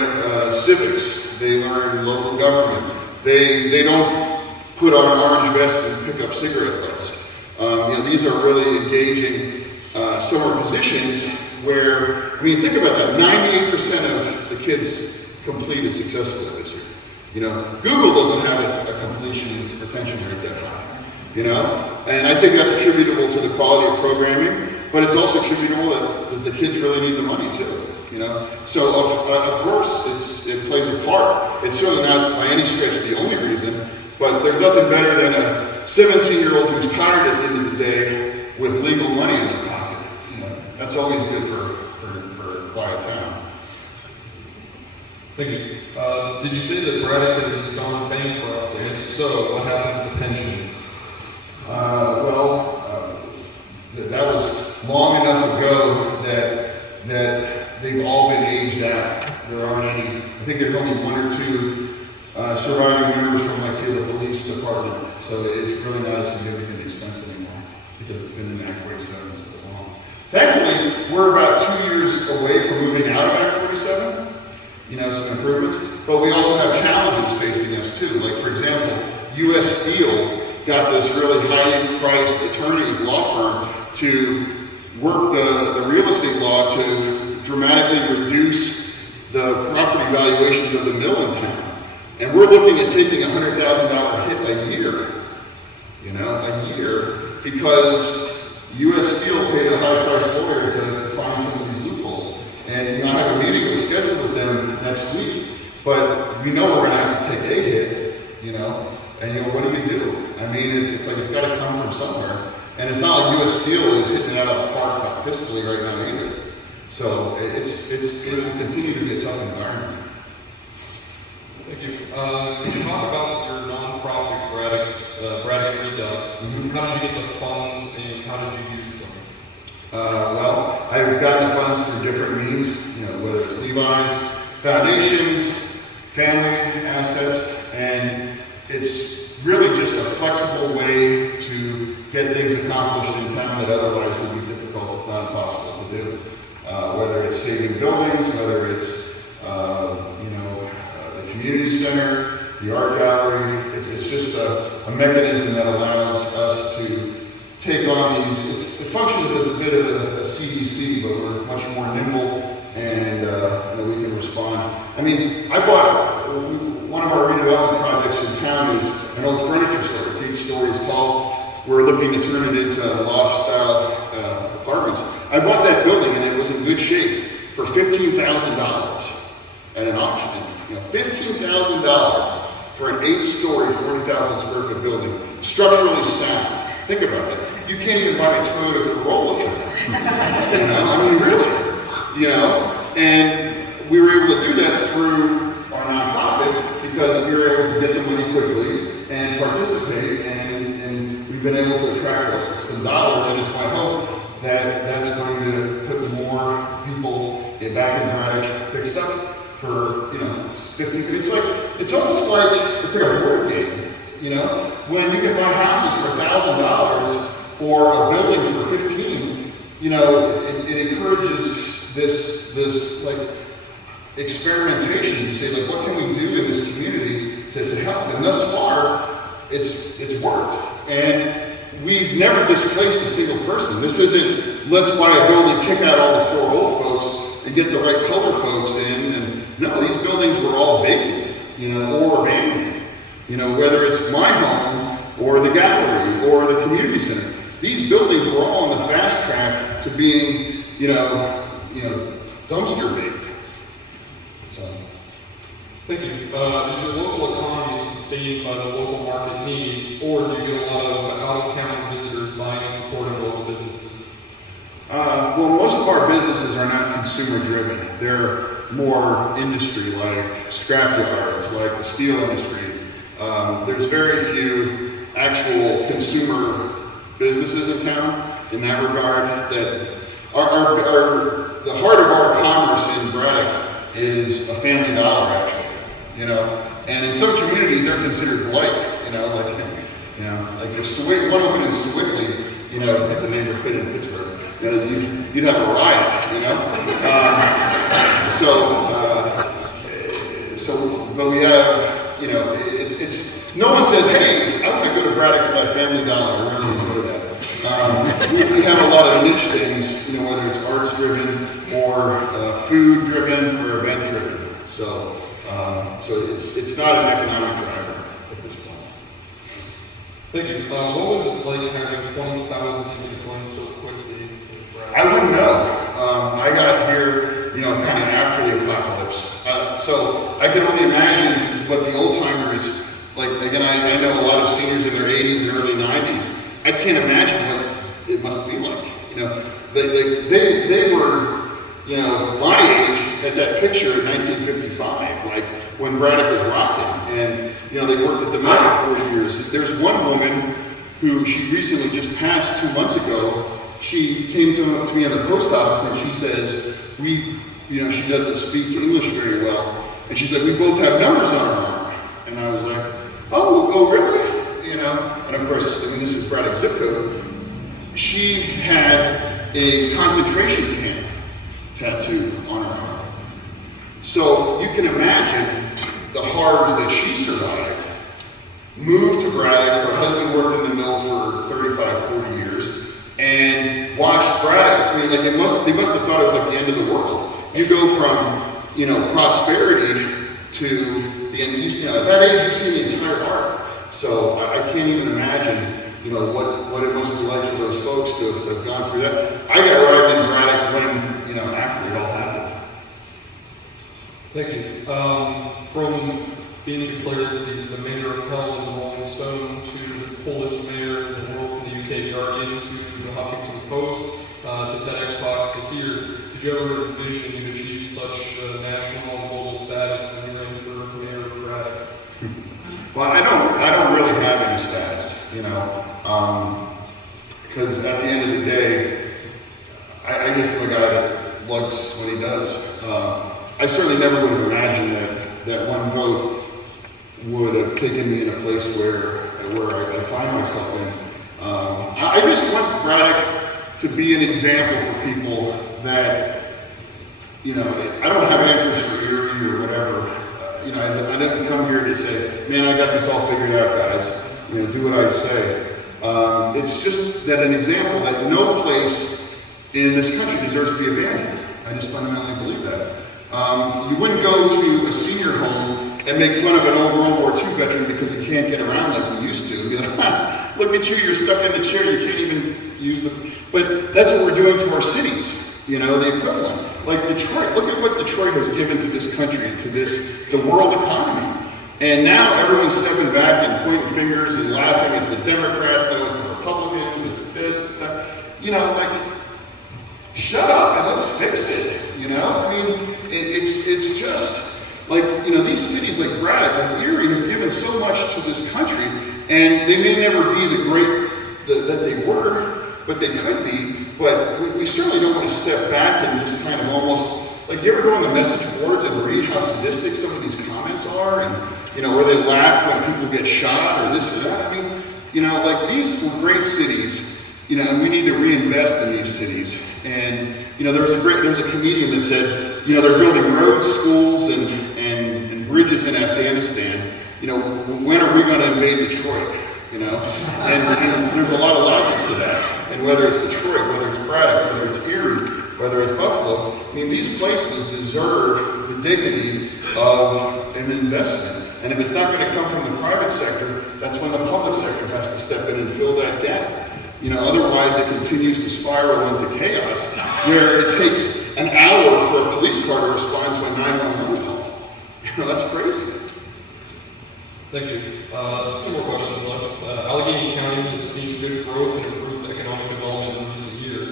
civics, they learn local government. They don't put on an orange vest and pick up cigarette butts. You know, these are really engaging summer positions where, I mean, think about that, 98% of the kids completed successfully this year. You know, Google doesn't have a completion retention rate that high, you know? And I think that's attributable to the quality of programming, but it's also attributable that the kids really need the money too, you know? So of course, it plays a part. It's certainly not by any stretch the only reason, but there's nothing better than a 17-year-old who's tired at the end of the day with legal money in their pocket. You know, that's always good for a quiet town. Thank you. Did you say that Braddock has gone bankrupt? And if so, what happened to the pensions? That was long enough ago that they've all been aged out. There aren't any, I think there's only 1 or 2 surviving members from, like, say, the police department. So it's really not a significant expense anymore, because it's been in Act 47 so long. Thankfully, we're about 2 years away from moving out of Act 47, you know, some improvements, but we also have challenges facing us too. Like, for example, U.S. Steel got this really high-priced attorney law firm to work the real estate law to dramatically reduce the property valuations of the mill in town. And we're looking at taking a $100,000 hit a year, you know, a year, because U.S. Steel paid a high-priced lawyer to find some of these loopholes. And, you know, I have a meeting scheduled with them next week, but we know we're going to have to take a hit, you know, and, you know, what do? I mean, it's like it's got to come from somewhere. And it's not like U.S. Steel is hitting it out of the park fiscally right now either. So it will continue to be a tough environment. Thank you. Can you talk about your nonprofit, Braddock Redux? Mm-hmm. How did you get the funds, and how did you use them? Well, I've gotten the funds through different means, you know, whether it's Levi's, foundations, family assets, and it's really just a flexible way to get things accomplished in town that otherwise would be difficult, if not impossible to do. Whether it's saving buildings, whether it's, you know, the community center, the art gallery, it's just a mechanism that allows us to take on these. It functions as a bit of a CDC, but we're much more nimble and we can respond. I mean, I bought one of our redevelopment projects in town is an old furniture store. It's 8 stories tall. We're looking to turn it into loft-style apartments. I bought that building and it was in good shape for $15,000 at an auction. $15,000 for an 8-story, 40,000 square foot building, structurally sound. Think about that. You can't even buy a Toyota Corolla for that. I mean, really. And we were able to do that through our nonprofit because we were able to get the money quickly and participate, and we've been able to attract some dollars, and it's my hope that that's going to put more people back in Braddock fixed up for 50. It's almost like it's like a board game. When you can buy houses for $1,000 or a building for 15, it encourages this like experimentation to say, like, what can we do in this community to help? And thus far, it's worked. And we've never displaced a single person. This isn't, let's buy a building, kick out all the poor old folks, and get the right color folks in. And no, these buildings were all vacant, or abandoned. Whether it's my home, or the gallery, or the community center. These buildings were all on the fast track to being, dumpster bait. So. Thank you. Is your local economy sustained by the local market needs, or do you get a lot of out-of-town visitors buying and supporting local businesses? Well, most of our businesses are not consumer-driven. They're more industry, like scrap yards, like the steel industry. There's very few actual consumer businesses in town in that regard. That the heart of our commerce in Braddock is a Family Dollar, actually. And in some communities they're considered like if one opened in Sewickley, it's a neighborhood in Pittsburgh, you'd have a riot, but we have, it's no one says, hey, I want to go to Braddock for that Family Dollar. I really enjoy that. We have a lot of niche things, whether it's arts driven or food driven or event driven. So it's not an economic driver at this point. Thank you. What was it like having 20,000 people join so quickly in Braddock? I wouldn't know. I got here, kind of after the apocalypse. So I can only imagine what the old timers, like, again, I know a lot of seniors in their 80s and early 90s. I can't imagine what it must be like. They were, my age at that picture in 1955, like when Braddock was rocking, and they worked at the mill for 40 years. There's one woman who she recently just passed 2 months ago. She came to me at the post office and she says, she doesn't speak English very well, and she said, we both have numbers on our arm. And I was like, oh really? And of course, this is Braddock zip code. She had a concentration camp tattoo on her arm. So you can imagine the horrors that she survived. Moved to Braddock, her husband worked in the mill for 35, 40 years, and watched Braddock. I mean, they must have thought it was like the end of the world. You go from, prosperity to the end. At that age, you see the entire arc. So I can't even imagine, what it must be like for those folks to have gone through that. I got arrived in Braddock when, after it all happened. Thank you. From being declared the mayor of hell in the Rolling Stone to the coolest mayor in the world in the UK Guardian to the Huffington Post to TEDx Talks to here, did you ever envision you'd achieve such national and global status when you ran for mayor of Braddock? Well, I don't really have any status, because at the end of the day, I just am a guy that looks what he does. I certainly never would have imagined that one vote would have taken me in a place where I find myself in. I just want Braddock to be an example for people that, I don't have answers for Erie or whatever. I didn't come here to say, man, I got this all figured out, guys. Do what I say. It's just that an example that no place in this country deserves to be abandoned. I just fundamentally believe that. You wouldn't go to a senior home and make fun of an old World War II veteran because he can't get around like he used to. Be like, look at you, you're stuck in the chair, you can't even use the... But that's what we're doing to our cities, the equivalent. Like Detroit, look at what Detroit has given to this country and to the world economy. And now everyone's stepping back and pointing fingers and laughing. It's the Democrats, no, it's the Republicans, it's this, it's that. Shut up and let's fix it, it's just like, these cities like Braddock, like Erie, have given so much to this country, and they may never be the great that they were, but they could be, but we certainly don't want to step back and just kind of almost, like, you ever go on the message boards and read how sadistic some of these comments are, and, where they laugh when people get shot or this or that? Like, these were great cities, and we need to reinvest in these cities. And there was a comedian that said, they're building roads, schools, and bridges in Afghanistan. When are we going to invade Detroit? And there's a lot of logic to that. And whether it's Detroit, whether it's Braddock, whether it's Erie, whether it's Buffalo, these places deserve the dignity of an investment. And if it's not going to come from the private sector, that's when the public sector has to step in and fill that gap. Otherwise it continues to spiral into chaos, where it takes an hour for a police car to respond to a 911 call. That's crazy. Thank you. Two more questions left. Allegheny County has seen good growth and improved economic development in recent years.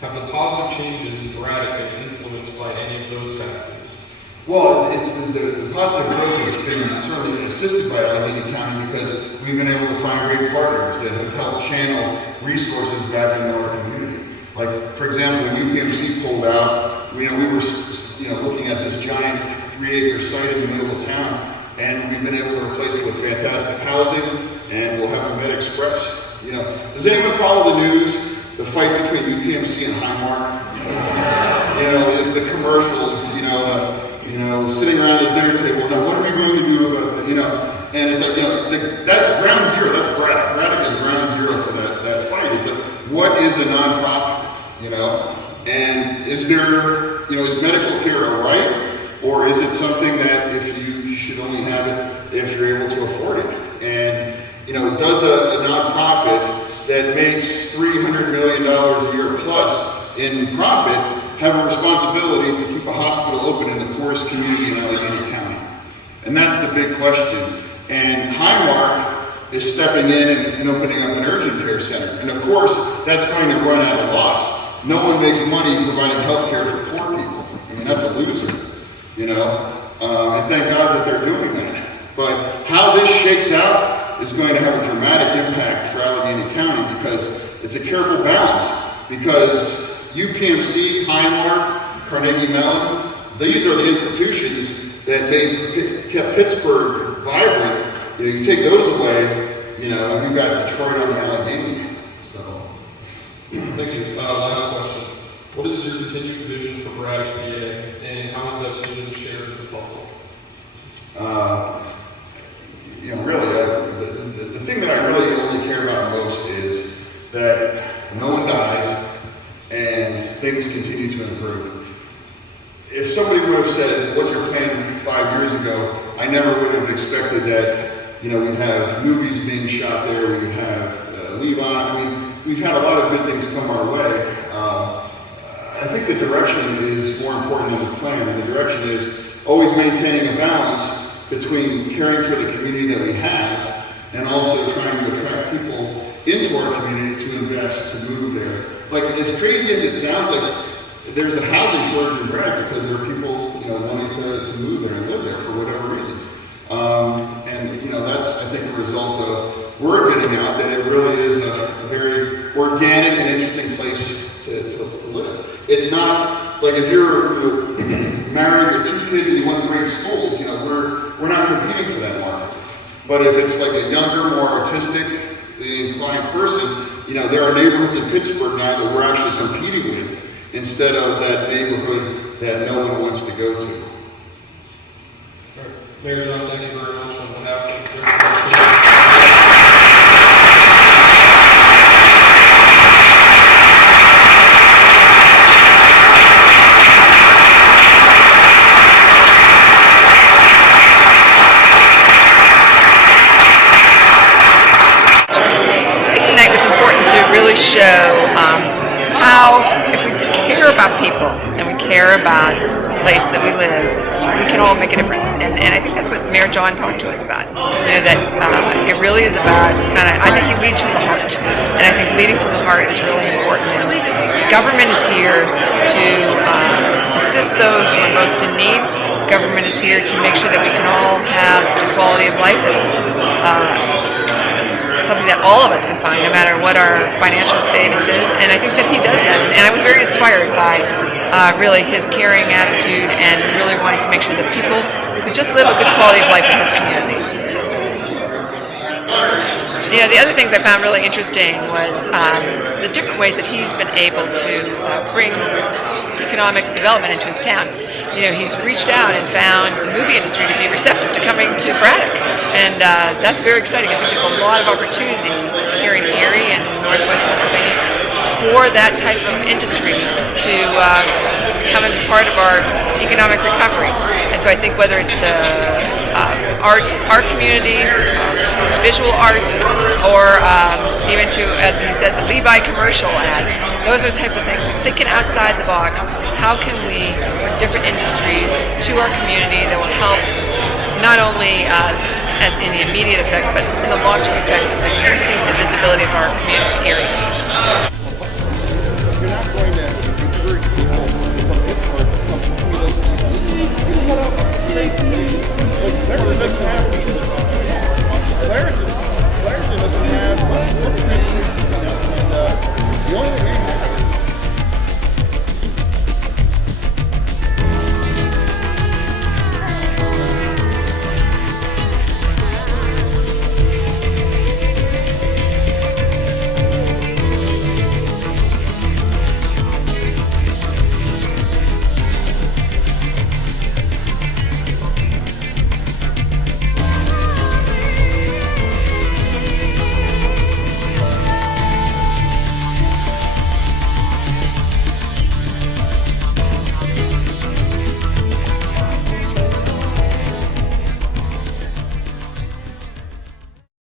Have the positive changes in Braddock been influenced by any of those factors? Well, the positive growth has been certainly assisted by Allegheny County because we've been able to find great partners that have helped channel resources back into our community. Like, for example, when UPMC pulled out, we were looking at this giant 3-acre site in the middle of town, and we've been able to replace it with fantastic housing, and we'll have a Med Express. Does anyone follow the news? The fight between UPMC and Highmark? The commercials, sitting around the dinner table, now what are we going to do about that, and it's like, that ground zero, that's Braddock. Braddock is ground zero for that fight. It's like, what is a nonprofit, and is there, is medical care a right, or is it something that if you should only have it if you're able to afford it? And, does a nonprofit that makes $300 million a year plus in profit have a responsibility to keep a hospital open in the poorest community in Allegheny County? And that's the big question. And Highmark is stepping in and opening up an urgent care center. And of course, that's going to run out of loss. No one makes money providing health care for poor people. That's a loser, and thank God that they're doing that. But how this shakes out is going to have a dramatic impact for Allegheny County because it's a careful balance. Because UPMC, Highmark, Carnegie Mellon, these are the institutions that kept Pittsburgh vibrant. You take those away, and you've got Detroit on the Allegheny. So, thank you. Last question. What is your continued vision for Braddock, PA, and how is that vision shared with the public? Really, the thing that I really only care about most is that no one dies and things continue to improve. If somebody would have said, what's your plan 5 years ago, I never would have expected that, we'd have movies being shot there, we'd have Levi. We've had a lot of good things come our way. I think the direction is more important than the plan, and the direction is always maintaining a balance between caring for the community that we have and also trying to attract people into our community to invest, to move there. Like, as crazy as it sounds, like there's a housing shortage in Braddock because there are people, wanting to move there and live there for whatever reason. That's, I think, a result of word getting out that it really is a very organic and interesting place to live. It's not like if you're married with 2 kids and you want great schools, we're not competing for that market. But if it's like a younger, more artistically inclined person, there are neighborhoods in Pittsburgh now that we're actually competing with instead of that neighborhood that no one wants to go to. Mayor John, thank you very much on behalf of the Tonight was important to really show how, if we care about people and we care about the place that we live, we can all make a difference. And I think that's what Mayor John talked to us about. You know, that it really is about I think he leads from the heart. And I think leading from the heart is really important. And government is here to assist those who are most in need. Government is here to make sure that we can all have the quality of life that's something that all of us can find, no matter what our financial status is, and I think that he does that. And I was very inspired by really his caring attitude and really wanting to make sure that people could just live a good quality of life in his community. You know, the other things I found really interesting was the different ways that he's been able to bring economic development into his town. You know, he's reached out and found the movie industry to be receptive to coming to Braddock, and that's very exciting. I think there's a lot of opportunity here in Erie and in Northwest Pennsylvania for that type of industry to come and be part of our economic recovery. And so I think whether it's the art community, visual arts, or even to, as he said, the Levi commercial ads, those are the type of things. Thinking outside the box, how can we bring different industries to our community that will help not only in the immediate effect, but in the long-term effect of increasing the visibility of our community area.